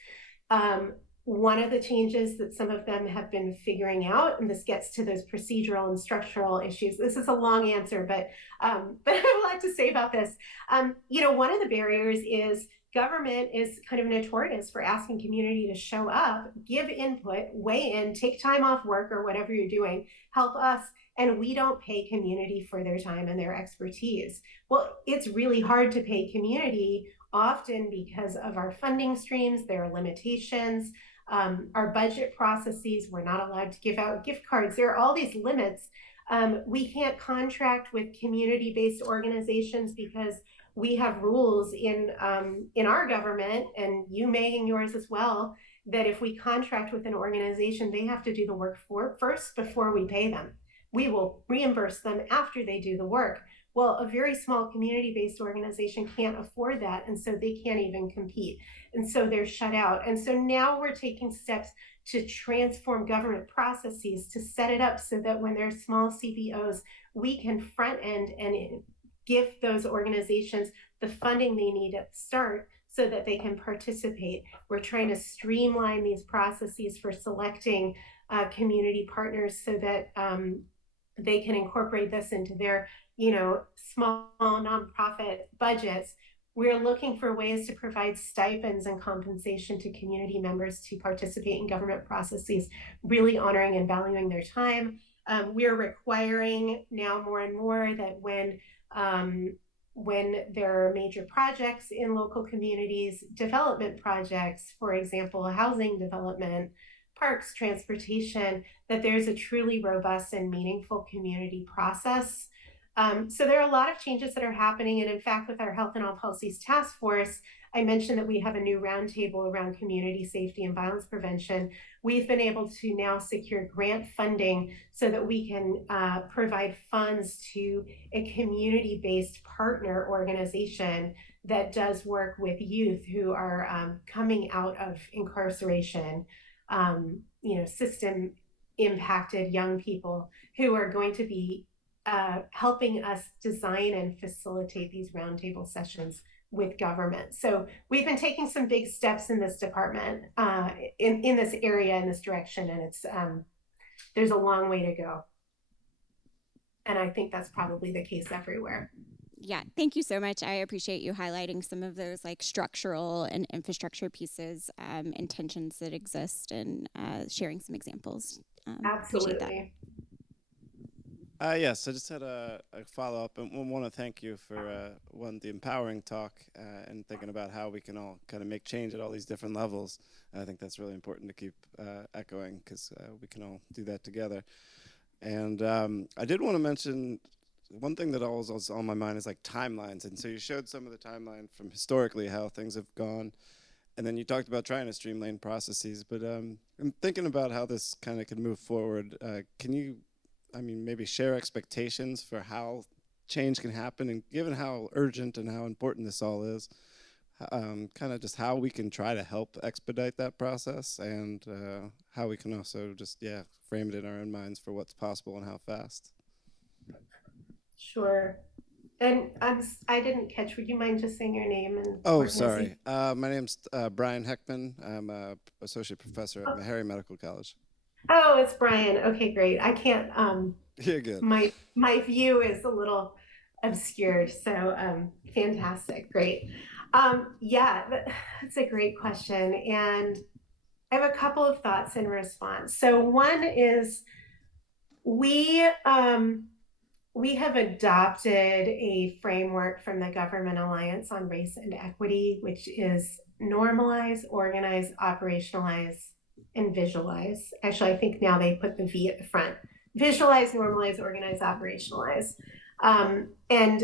One of the changes that some of them have been figuring out, and this gets to those procedural and structural issues. This is a long answer, but I have a lot to say about this. One of the barriers is government is kind of notorious for asking community to show up, give input, weigh in, take time off work or whatever you're doing, help us, and we don't pay community for their time and their expertise. Well, it's really hard to pay community, often because of our funding streams. There are limitations. Our budget processes, we're not allowed to give out gift cards. There are all these limits. We can't contract with community-based organizations because we have rules in our government, and you may in yours as well, that if we contract with an organization, they have to do the work first before we pay them. We will reimburse them after they do the work. Well, a very small community-based organization can't afford that, and so they can't even compete. And so they're shut out. And so now we're taking steps to transform government processes to set it up so that when there's small CBOs, we can front end and give those organizations the funding they need at the start so that they can participate. We're trying to streamline these processes for selecting community partners so that they can incorporate this into their small nonprofit budgets. We're looking for ways to provide stipends and compensation to community members to participate in government processes, really honoring and valuing their time. We're requiring now more and more that when there are major projects in local communities, development projects, for example, housing development, parks, transportation, that there's a truly robust and meaningful community process. So there are a lot of changes that are happening. And in fact, with our Health and All Policies Task Force, I mentioned that we have a new roundtable around community safety and violence prevention. We've been able to now secure grant funding so that we can provide funds to a community-based partner organization that does work with youth who are coming out of incarceration, system impacted young people who are going to be helping us design and facilitate these roundtable sessions with government. So we've been taking some big steps in this department, in this area, in this direction, and it's there's a long way to go. And I think that's probably the case everywhere. Yeah, thank you so much. I appreciate you highlighting some of those like structural and infrastructure pieces and tensions that exist, and sharing some examples. Appreciate that. Absolutely. Yes, I just had a follow up and want to thank you for the empowering talk and thinking about how we can all kind of make change at all these different levels. I think that's really important to keep echoing because we can all do that together. And I did want to mention one thing that always was on my mind is like timelines. And so you showed some of the timeline from historically how things have gone. And then you talked about trying to streamline processes. But I'm thinking about how this kind of could move forward. Can you, maybe share expectations for how change can happen? And given how urgent and how important this all is, kind of just how we can try to help expedite that process and how we can also just, frame it in our own minds for what's possible and how fast. Sure. And I didn't catch, would you mind just saying your name and Oh, sorry. My name's Brian Heckman. I'm a associate professor at Meharry Medical College. Oh, it's Brian. Okay, great. I can't You're good. my view is a little obscured, so fantastic. Great. That's a great question. And I have a couple of thoughts in response. So one is we have adopted a framework from the Government Alliance on Race and Equity, which is normalize, organize, operationalize, and visualize. Actually, I think now they put the V at the front. Visualize, normalize, organize, operationalize. And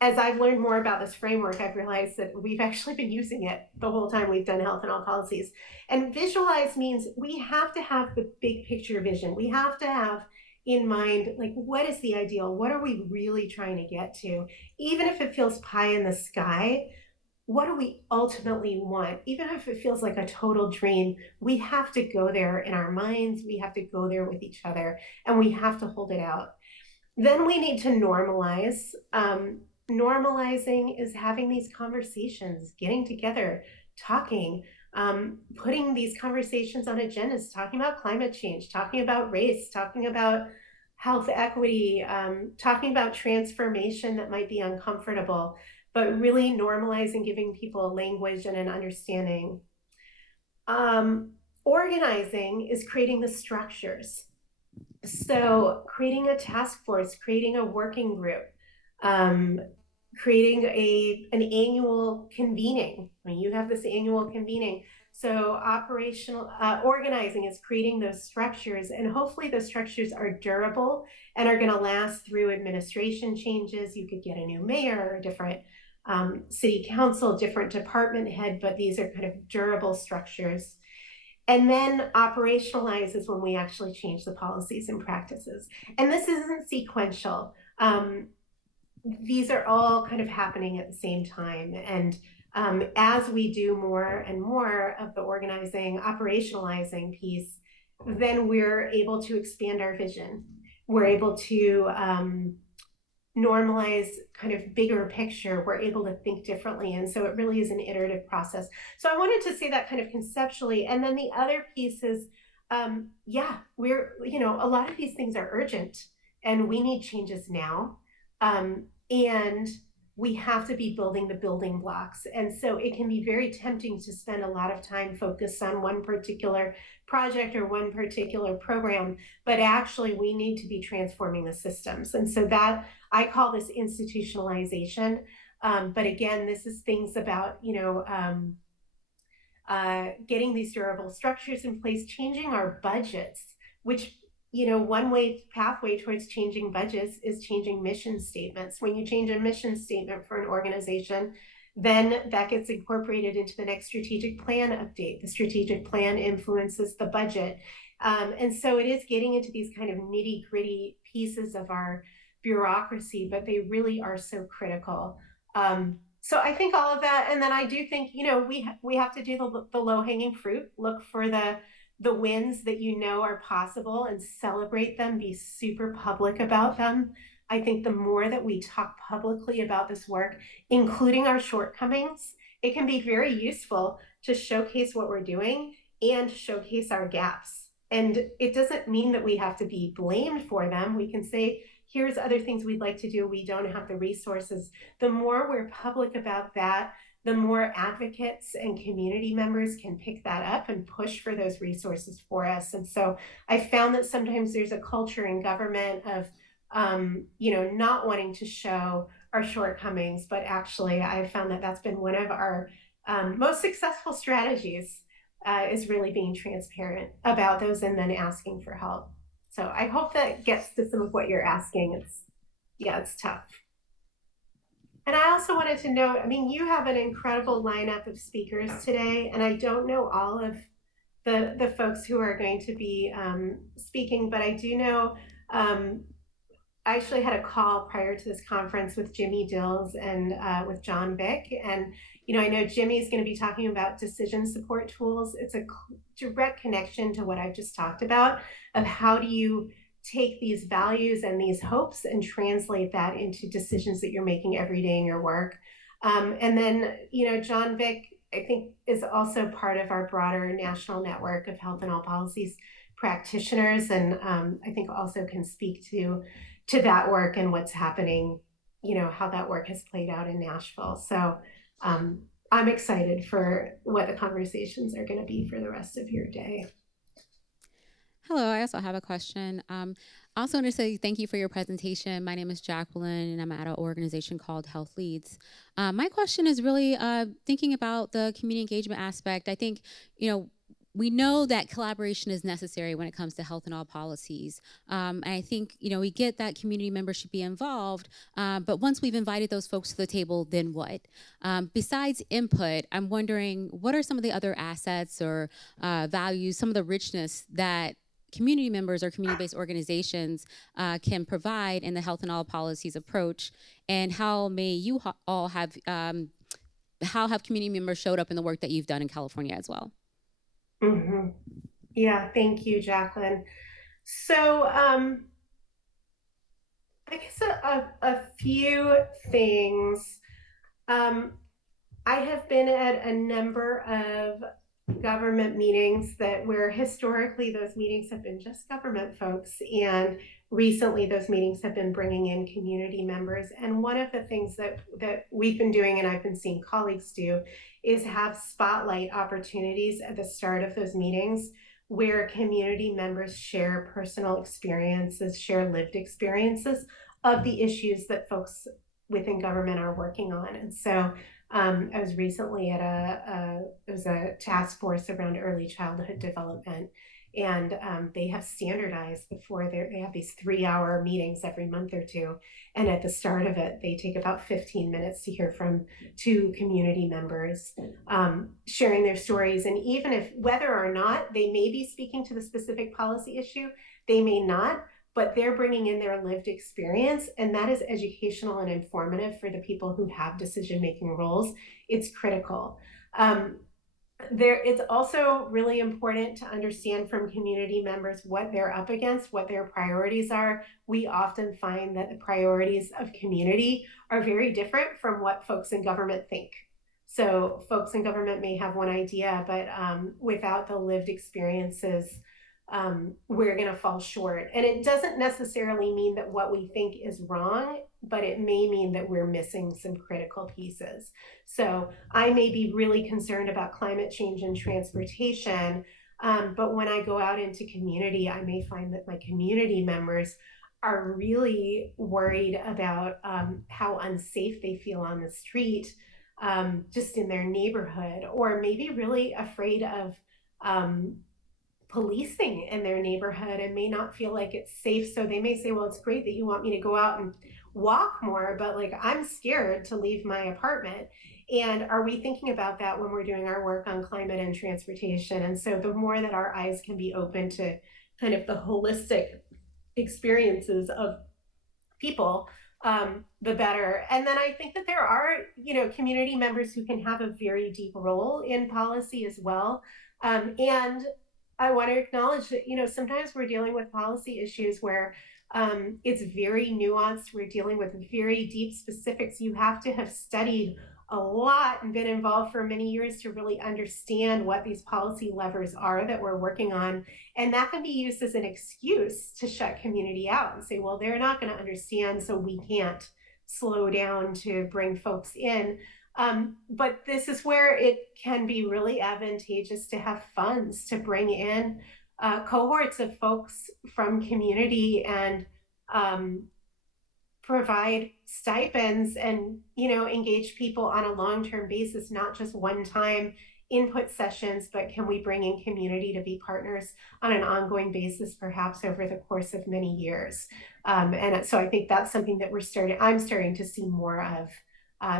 as I've learned more about this framework, I've realized that we've actually been using it the whole time we've done health and all policies. And visualize means we have to have the big picture vision. We have to have in mind, like, what is the ideal? What are we really trying to get to? Even if it feels pie in the sky, what do we ultimately want? Even if it feels like a total dream, we have to go there in our minds. We have to go there with each other, and we have to hold it out. Then we need to normalize. Normalizing is having these conversations, getting together, talking, putting these conversations on agendas, talking about climate change, talking about race, talking about health equity, talking about transformation that might be uncomfortable, but really normalizing, giving people a language and an understanding. Organizing is creating the structures. So creating a task force, creating a working group, creating an annual convening. I mean, you have this annual convening. So operational organizing is creating those structures, and hopefully those structures are durable and are going to last through administration changes. You could get a new mayor, a different city council, different department head, but these are kind of durable structures. And then operationalize is when we actually change the policies and practices. And this isn't sequential. These are all kind of happening at the same time. And as we do more and more of the organizing, operationalizing piece, then we're able to expand our vision. We're able to normalize kind of bigger picture. We're able to think differently. And so it really is an iterative process. So I wanted to say that kind of conceptually. And then the other piece is, we're, a lot of these things are urgent and we need changes now. And we have to be building the building blocks. And so it can be very tempting to spend a lot of time focused on one particular project or one particular program, but actually we need to be transforming the systems. And so that, I call this institutionalization. But again, this is things about, getting these durable structures in place, changing our budgets, which one pathway towards changing budgets is changing mission statements. When you change a mission statement for an organization, Then that gets incorporated into the next strategic plan update. The strategic plan influences the budget. And so it is getting into these kind of nitty gritty pieces of our bureaucracy, but they really are so critical. So I think all of that, and then I do think, we have to do the low hanging fruit, look for the wins that are possible and celebrate them, be super public about them. I think the more that we talk publicly about this work, including our shortcomings, it can be very useful to showcase what we're doing and showcase our gaps. And it doesn't mean that we have to be blamed for them. We can say, here's other things we'd like to do. We don't have the resources. The more we're public about that, the more advocates and community members can pick that up and push for those resources for us. And so I found that sometimes there's a culture in government of, not wanting to show our shortcomings, but actually I found that that's been one of our most successful strategies, is really being transparent about those and then asking for help. So I hope that gets to some of what you're asking. It's tough. And I also wanted to note, you have an incredible lineup of speakers today, and I don't know all of the folks who are going to be speaking, but I do know, I actually had a call prior to this conference with Jimmy Dills and with John Vick. And, I know Jimmy's going to be talking about decision support tools. It's a direct connection to what I've just talked about, of how do you take these values and these hopes and translate that into decisions that you're making every day in your work. And then, John Vick, I think, is also part of our broader national network of health and all policies practitioners. And I think also can speak to that work and what's happening, how that work has played out in Nashville. So I'm excited for what the conversations are going to be for the rest of your day. Hello, I also have a question. I also want to say thank you for your presentation. My name is Jacqueline, and I'm at an organization called Health Leads. My question is really thinking about the community engagement aspect. I think, we know that collaboration is necessary when it comes to health and all policies. And I think, we get that community members should be involved, but once we've invited those folks to the table, then what? Besides input, I'm wondering, what are some of the other assets or values, some of the richness that community members or community-based organizations can provide in the health and all policies approach, and how may you all have, how have community members showed up in the work that you've done in California as well? Mm-hmm. Yeah, thank you, Jacqueline. So I guess a few things. I have been at a number of government meetings where historically those meetings have been just government folks, and recently those meetings have been bringing in community members. And one of the things that we've been doing, and I've been seeing colleagues do, is have spotlight opportunities at the start of those meetings where community members share personal experiences, share lived experiences of the issues that folks within government are working on. And so I was recently at it was a task force around early childhood development, and they have standardized before they have these 3-hour meetings every month or two. And at the start of it, they take about 15 minutes to hear from 2 community members, sharing their stories. And even if, whether or not they may be speaking to the specific policy issue, they may not, but they're bringing in their lived experience, and that is educational and informative for the people who have decision-making roles. It's critical. It's also really important to understand from community members what they're up against, what their priorities are. We often find that the priorities of community are very different from what folks in government think. So folks in government may have one idea, but without the lived experiences, we're going to fall short. And it doesn't necessarily mean that what we think is wrong, but it may mean that we're missing some critical pieces. So I may be really concerned about climate change and transportation, but when I go out into community, I may find that my community members are really worried about how unsafe they feel on the street, just in their neighborhood, or maybe really afraid of policing in their neighborhood and may not feel like it's safe. So they may say, well, it's great that you want me to go out and walk more, but like I'm scared to leave my apartment. And are we thinking about that when we're doing our work on climate and transportation? And so the more that our eyes can be open to kind of the holistic experiences of people, the better. And then I think that there are, community members who can have a very deep role in policy as well. And I want to acknowledge that, sometimes we're dealing with policy issues where it's very nuanced. We're dealing with very deep specifics. You have to have studied a lot and been involved for many years to really understand what these policy levers are that we're working on. And that can be used as an excuse to shut community out and say, well, they're not going to understand, so we can't slow down to bring folks in. But this is where it can be really advantageous to have funds to bring in cohorts of folks from community and provide stipends and engage people on a long-term basis, not just one-time input sessions, but can we bring in community to be partners on an ongoing basis, perhaps over the course of many years. And so I think that's something that I'm starting to see more of,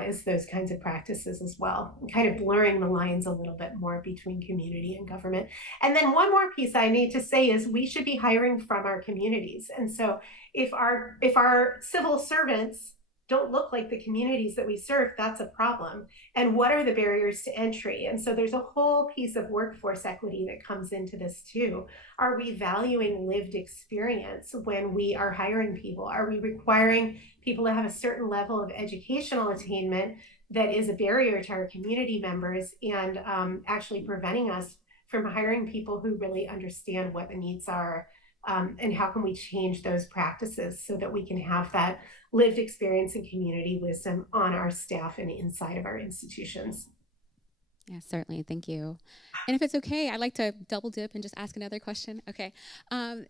is those kinds of practices as well, kind of blurring the lines a little bit more between community and government. And then one more piece I need to say is we should be hiring from our communities. And so if our civil servants don't look like the communities that we serve, that's a problem. And what are the barriers to entry? And so there's a whole piece of workforce equity that comes into this too. Are we valuing lived experience when we are hiring people? Are we requiring people to have a certain level of educational attainment that is a barrier to our community members and actually preventing us from hiring people who really understand what the needs are? And how can we change those practices so that we can have that lived experience and community wisdom on our staff and inside of our institutions? Yeah, certainly. Thank you. And if it's okay, I'd like to double dip and just ask another question. Okay.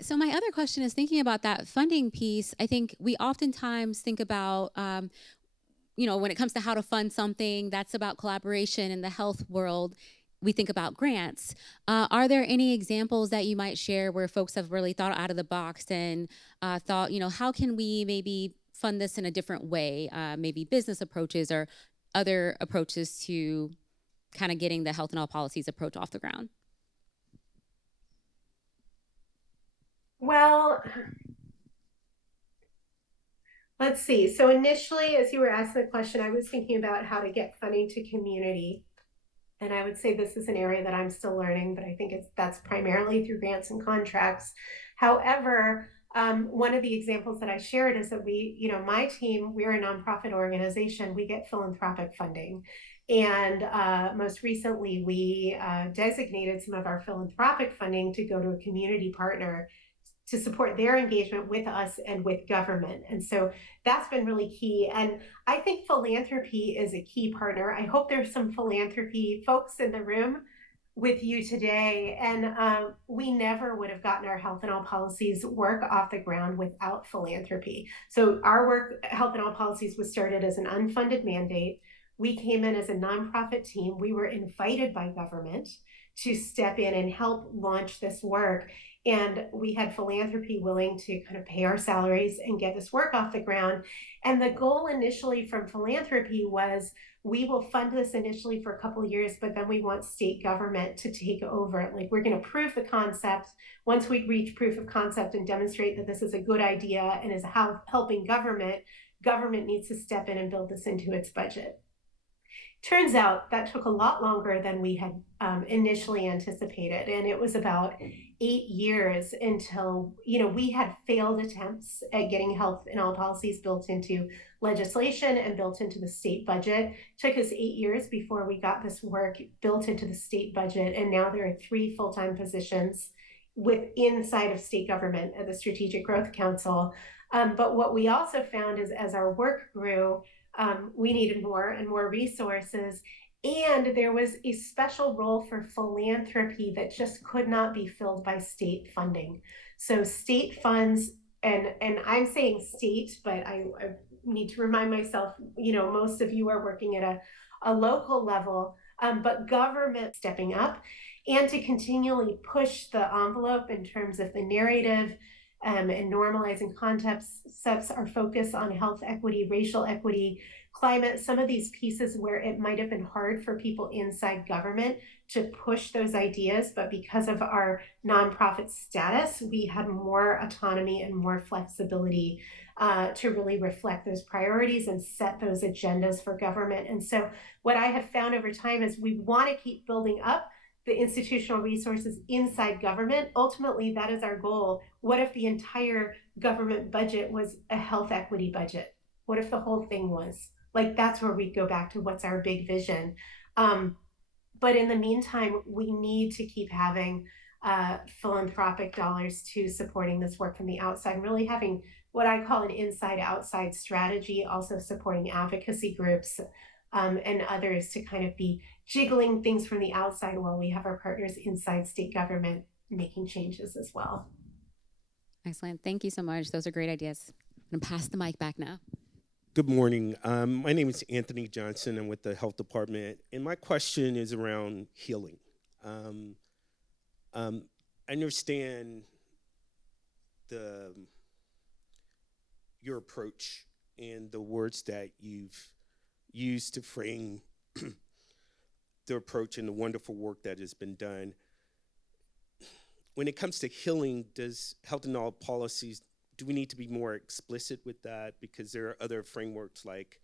So my other question is thinking about that funding piece. I think we oftentimes think about, when it comes to how to fund something that's about collaboration in the health world, we think about grants. Are there any examples that you might share where folks have really thought out of the box and thought, how can we maybe fund this in a different way? Maybe business approaches or other approaches to kind of getting the health and all policies approach off the ground? Well, let's see. So initially, as you were asking the question, I was thinking about how to get funding to community. And I would say this is an area that I'm still learning, but I think that's primarily through grants and contracts. However, one of the examples that I shared is that my team, we're a nonprofit organization, we get philanthropic funding. And most recently, we designated some of our philanthropic funding to go to a community partner to support their engagement with us and with government. And so that's been really key. And I think philanthropy is a key partner. I hope there's some philanthropy folks in the room with you today. And we never would have gotten our health and all policies work off the ground without philanthropy. So our work, health and all policies, was started as an unfunded mandate. We came in as a nonprofit team. We were invited by government to step in and help launch this work. And we had philanthropy willing to kind of pay our salaries and get this work off the ground. And the goal initially from philanthropy was, we will fund this initially for a couple of years, but then we want state government to take over. Like, we're going to prove the concept. Once we reach proof of concept and demonstrate that this is a good idea and is helping government needs to step in and build this into its budget. Turns out that took a lot longer than we had initially anticipated. And it was about 8 years until, we had failed attempts at getting health and all policies built into legislation and built into the state budget. It took us 8 years before we got this work built into the state budget. And now there are 3 full-time positions inside of state government at the Strategic Growth Council. But what we also found is, as our work grew, we needed more and more resources. And there was a special role for philanthropy that just could not be filled by state funding. So state funds, and I'm saying state, but I need to remind myself, most of you are working at a local level, but government stepping up and to continually push the envelope in terms of the narrative, and normalizing concepts, our focus on health equity, racial equity, climate, some of these pieces where it might have been hard for people inside government to push those ideas, but because of our nonprofit status, we had more autonomy and more flexibility to really reflect those priorities and set those agendas for government. And so what I have found over time is we want to keep building up the institutional resources inside government. Ultimately, that is our goal. What if the entire government budget was a health equity budget? What if the whole thing was? Like, that's where we go back to what's our big vision. But in the meantime, we need to keep having philanthropic dollars to supporting this work from the outside, and really having what I call an inside-outside strategy, also supporting advocacy groups and others to kind of be jiggling things from the outside while we have our partners inside state government making changes as well. Excellent. Thank you so much. Those are great ideas. I'm going to pass the mic back now. Good morning. My name is Anthony Johnson. I'm with the health department, and my question is around healing. I understand your approach and the words that you've used to frame the approach and the wonderful work that has been done. When it comes to healing, does health and all policies, do we need to be more explicit with that? Because there are other frameworks like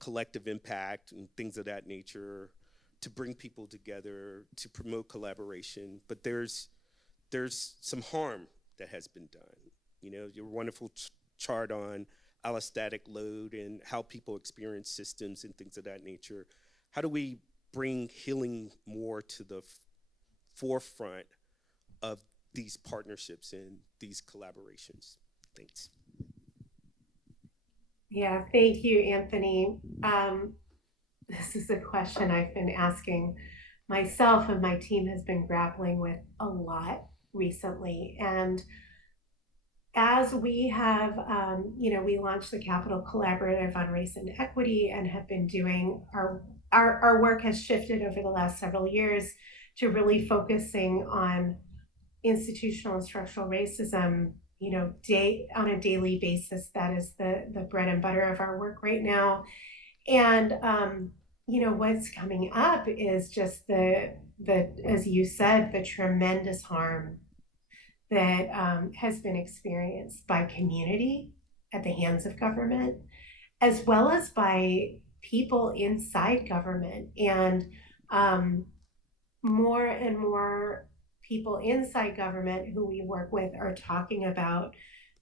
collective impact and things of that nature to bring people together, to promote collaboration. But there's some harm that has been done. You know, your wonderful chart on allostatic load and how people experience systems and things of that nature. How do we bring healing more to the forefront of these partnerships and these collaborations? Thanks. Yeah, thank you, Anthony. This is a question I've been asking myself, and my team has been grappling with a lot recently. And as we have, we launched the Capital Collaborative on Race and Equity and have been doing our work has shifted over the last several years to really focusing on institutional and structural racism, on a daily basis. That is the bread and butter of our work right now. And, what's coming up is just the as you said, the tremendous harm that has been experienced by community at the hands of government, as well as by people inside government. And more and more people inside government who we work with are talking about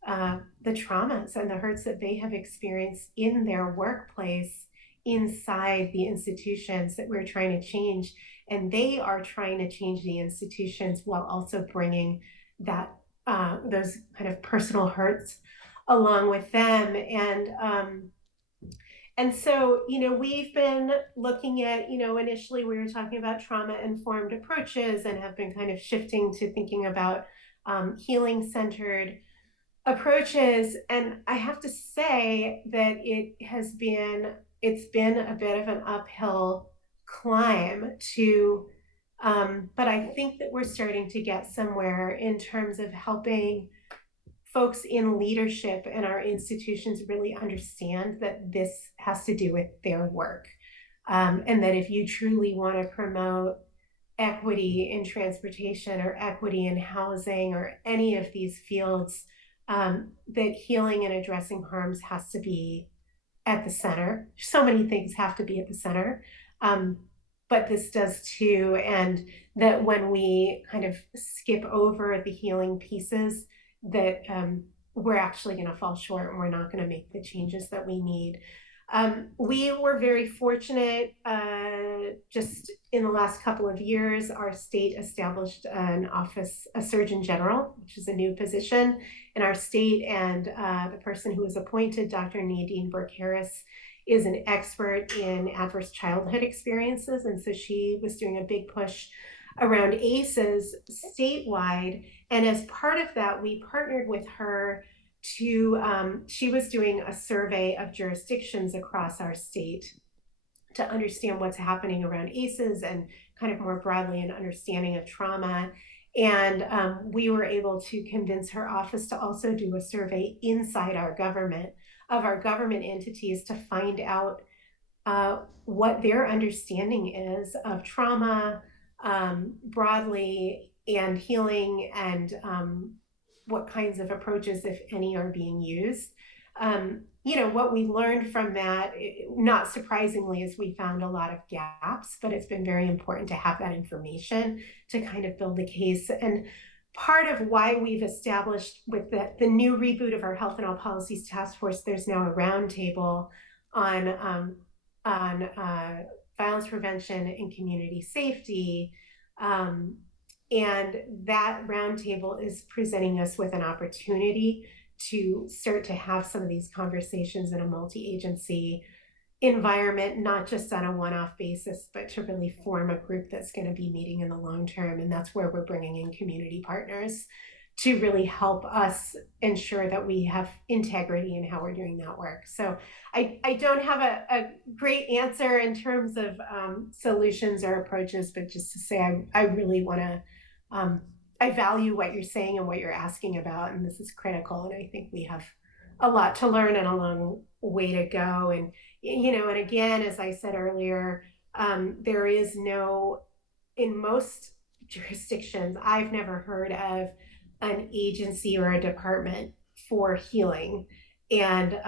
the traumas and the hurts that they have experienced in their workplace, inside the institutions that we're trying to change. And they are trying to change the institutions while also bringing that those kind of personal hurts along with them. And so, we've been looking at, initially we were talking about trauma-informed approaches and have been kind of shifting to thinking about healing-centered approaches. And I have to say that it's been a bit of an uphill climb to, but I think that we're starting to get somewhere in terms of helping folks in leadership in our institutions really understand that this has to do with their work. And that if you truly want to promote equity in transportation or equity in housing or any of these fields, that healing and addressing harms has to be at the center. So many things have to be at the center. But this does too. And that when we kind of skip over the healing pieces, that we're actually going to fall short and we're not going to make the changes that we need. We were very fortunate. Just in the last couple of years, our state established an office, a Surgeon General, which is a new position in our state. And the person who was appointed, Dr. Nadine Burke-Harris, is an expert in adverse childhood experiences. And so she was doing a big push around ACEs statewide. And as part of that, we partnered with her to, she was doing a survey of jurisdictions across our state to understand what's happening around ACEs and kind of more broadly an understanding of trauma. And we were able to convince her office to also do a survey inside our government of our government entities to find out what their understanding is of trauma broadly and healing, and what kinds of approaches, if any, are being used. What we learned from that, not surprisingly, is we found a lot of gaps, but it's been very important to have that information to kind of build the case. And part of why we've established with the new reboot of our Health and All Policies Task Force, there's now a roundtable on violence prevention and community safety. And that roundtable is presenting us with an opportunity to start to have some of these conversations in a multi-agency environment, not just on a one-off basis, but to really form a group that's going to be meeting in the long term. And that's where we're bringing in community partners to really help us ensure that we have integrity in how we're doing that work. So I don't have a great answer in terms of solutions or approaches, but just to say I really want to, I value what you're saying and what you're asking about, and this is critical. And I think we have a lot to learn and a long way to go. And, and again, as I said earlier, there is no, in most jurisdictions, I've never heard of an agency or a department for healing. And,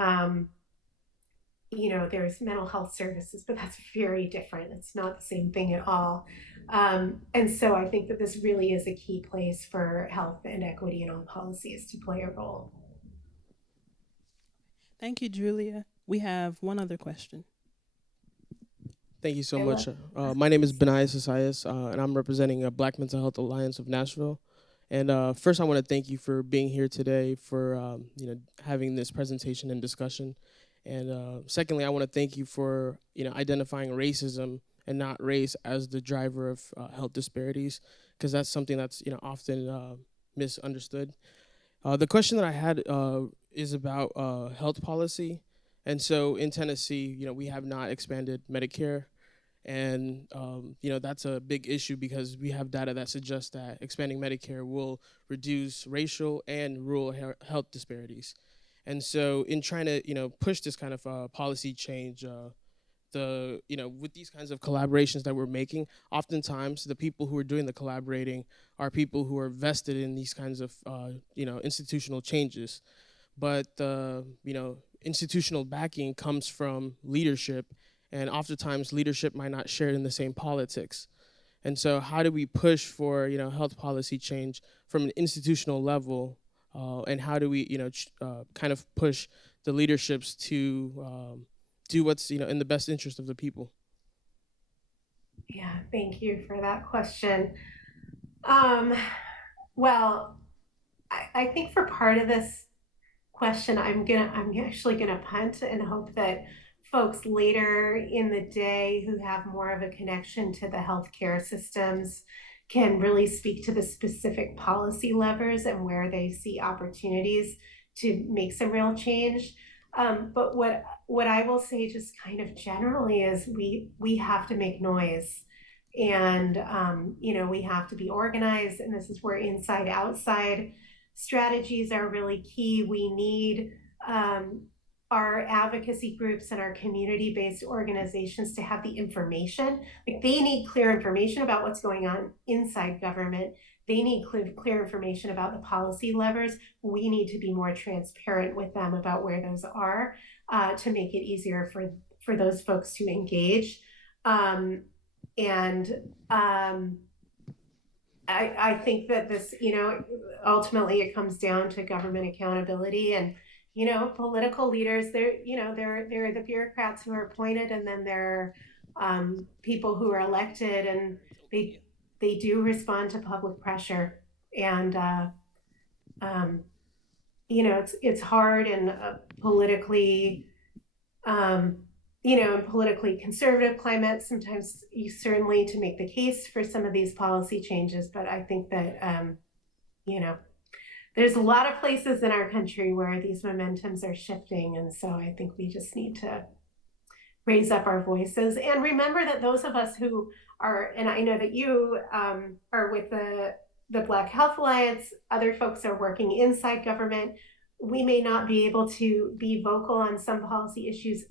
there's mental health services, but that's very different. It's not the same thing at all. And so I think that this really is a key place for health and equity and all policies to play a role. Thank you, Julia. We have one other question. Thank you so much. My name is Benaias Asayas, and I'm representing Black Mental Health Alliance of Nashville. And first, I want to thank you for being here today, for having this presentation and discussion. And secondly, I want to thank you for identifying racism and not race as the driver of health disparities, because that's something that's often misunderstood. The question that I had is about health policy. And so in Tennessee, we have not expanded Medicare. And, that's a big issue because we have data that suggests that expanding Medicare will reduce racial and rural health disparities. And so in trying to, push this kind of policy change, with these kinds of collaborations that we're making, oftentimes the people who are doing the collaborating are people who are vested in these kinds of, institutional changes. But institutional backing comes from leadership, and oftentimes leadership might not share in the same politics. And so how do we push for health policy change from an institutional level, and how do we kind of push the leaderships to do what's in the best interest of the people? Yeah, thank you for that question. Well, I think for part of this question, I'm actually gonna punt and hope that folks later in the day who have more of a connection to the healthcare systems can really speak to the specific policy levers and where they see opportunities to make some real change. But what I will say just kind of generally is we have to make noise, and we have to be organized, and this is where inside outside strategies are really key. We need our advocacy groups and our community-based organizations to have the information. Like, they need clear information about what's going on inside government. They need clear information about the policy levers. We need to be more transparent with them about where those are, to make it easier for those folks to engage. I think that this, ultimately it comes down to government accountability, and political leaders. They're the bureaucrats who are appointed, and then there are people who are elected, and they do respond to public pressure. And it's hard and politically, in politically conservative climates, sometimes you certainly to make the case for some of these policy changes. But I think that, there's a lot of places in our country where these momentums are shifting. And so I think we just need to raise up our voices and remember that those of us who are, and I know that you are with the the Black Health Alliance, other folks are working inside government. We may not be able to be vocal on some policy issues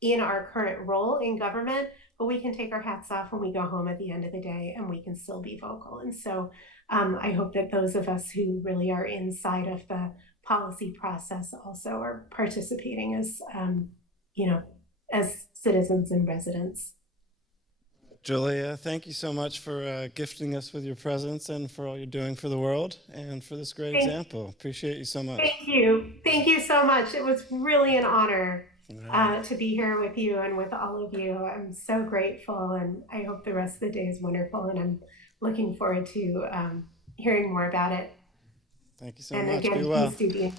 in our current role in government, but we can take our hats off when we go home at the end of the day and we can still be vocal. And so I hope that those of us who really are inside of the policy process also are participating as, as citizens and residents. Julia, thank you so much for gifting us with your presence and for all you're doing for the world and for this great example. Appreciate you so much. Thank you. Thank you so much. It was really an honor to be here with you and with all of you. I'm so grateful, and I hope the rest of the day is wonderful, and I'm looking forward to hearing more about it. Thank you so and much. Again, be well. please do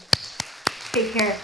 take care.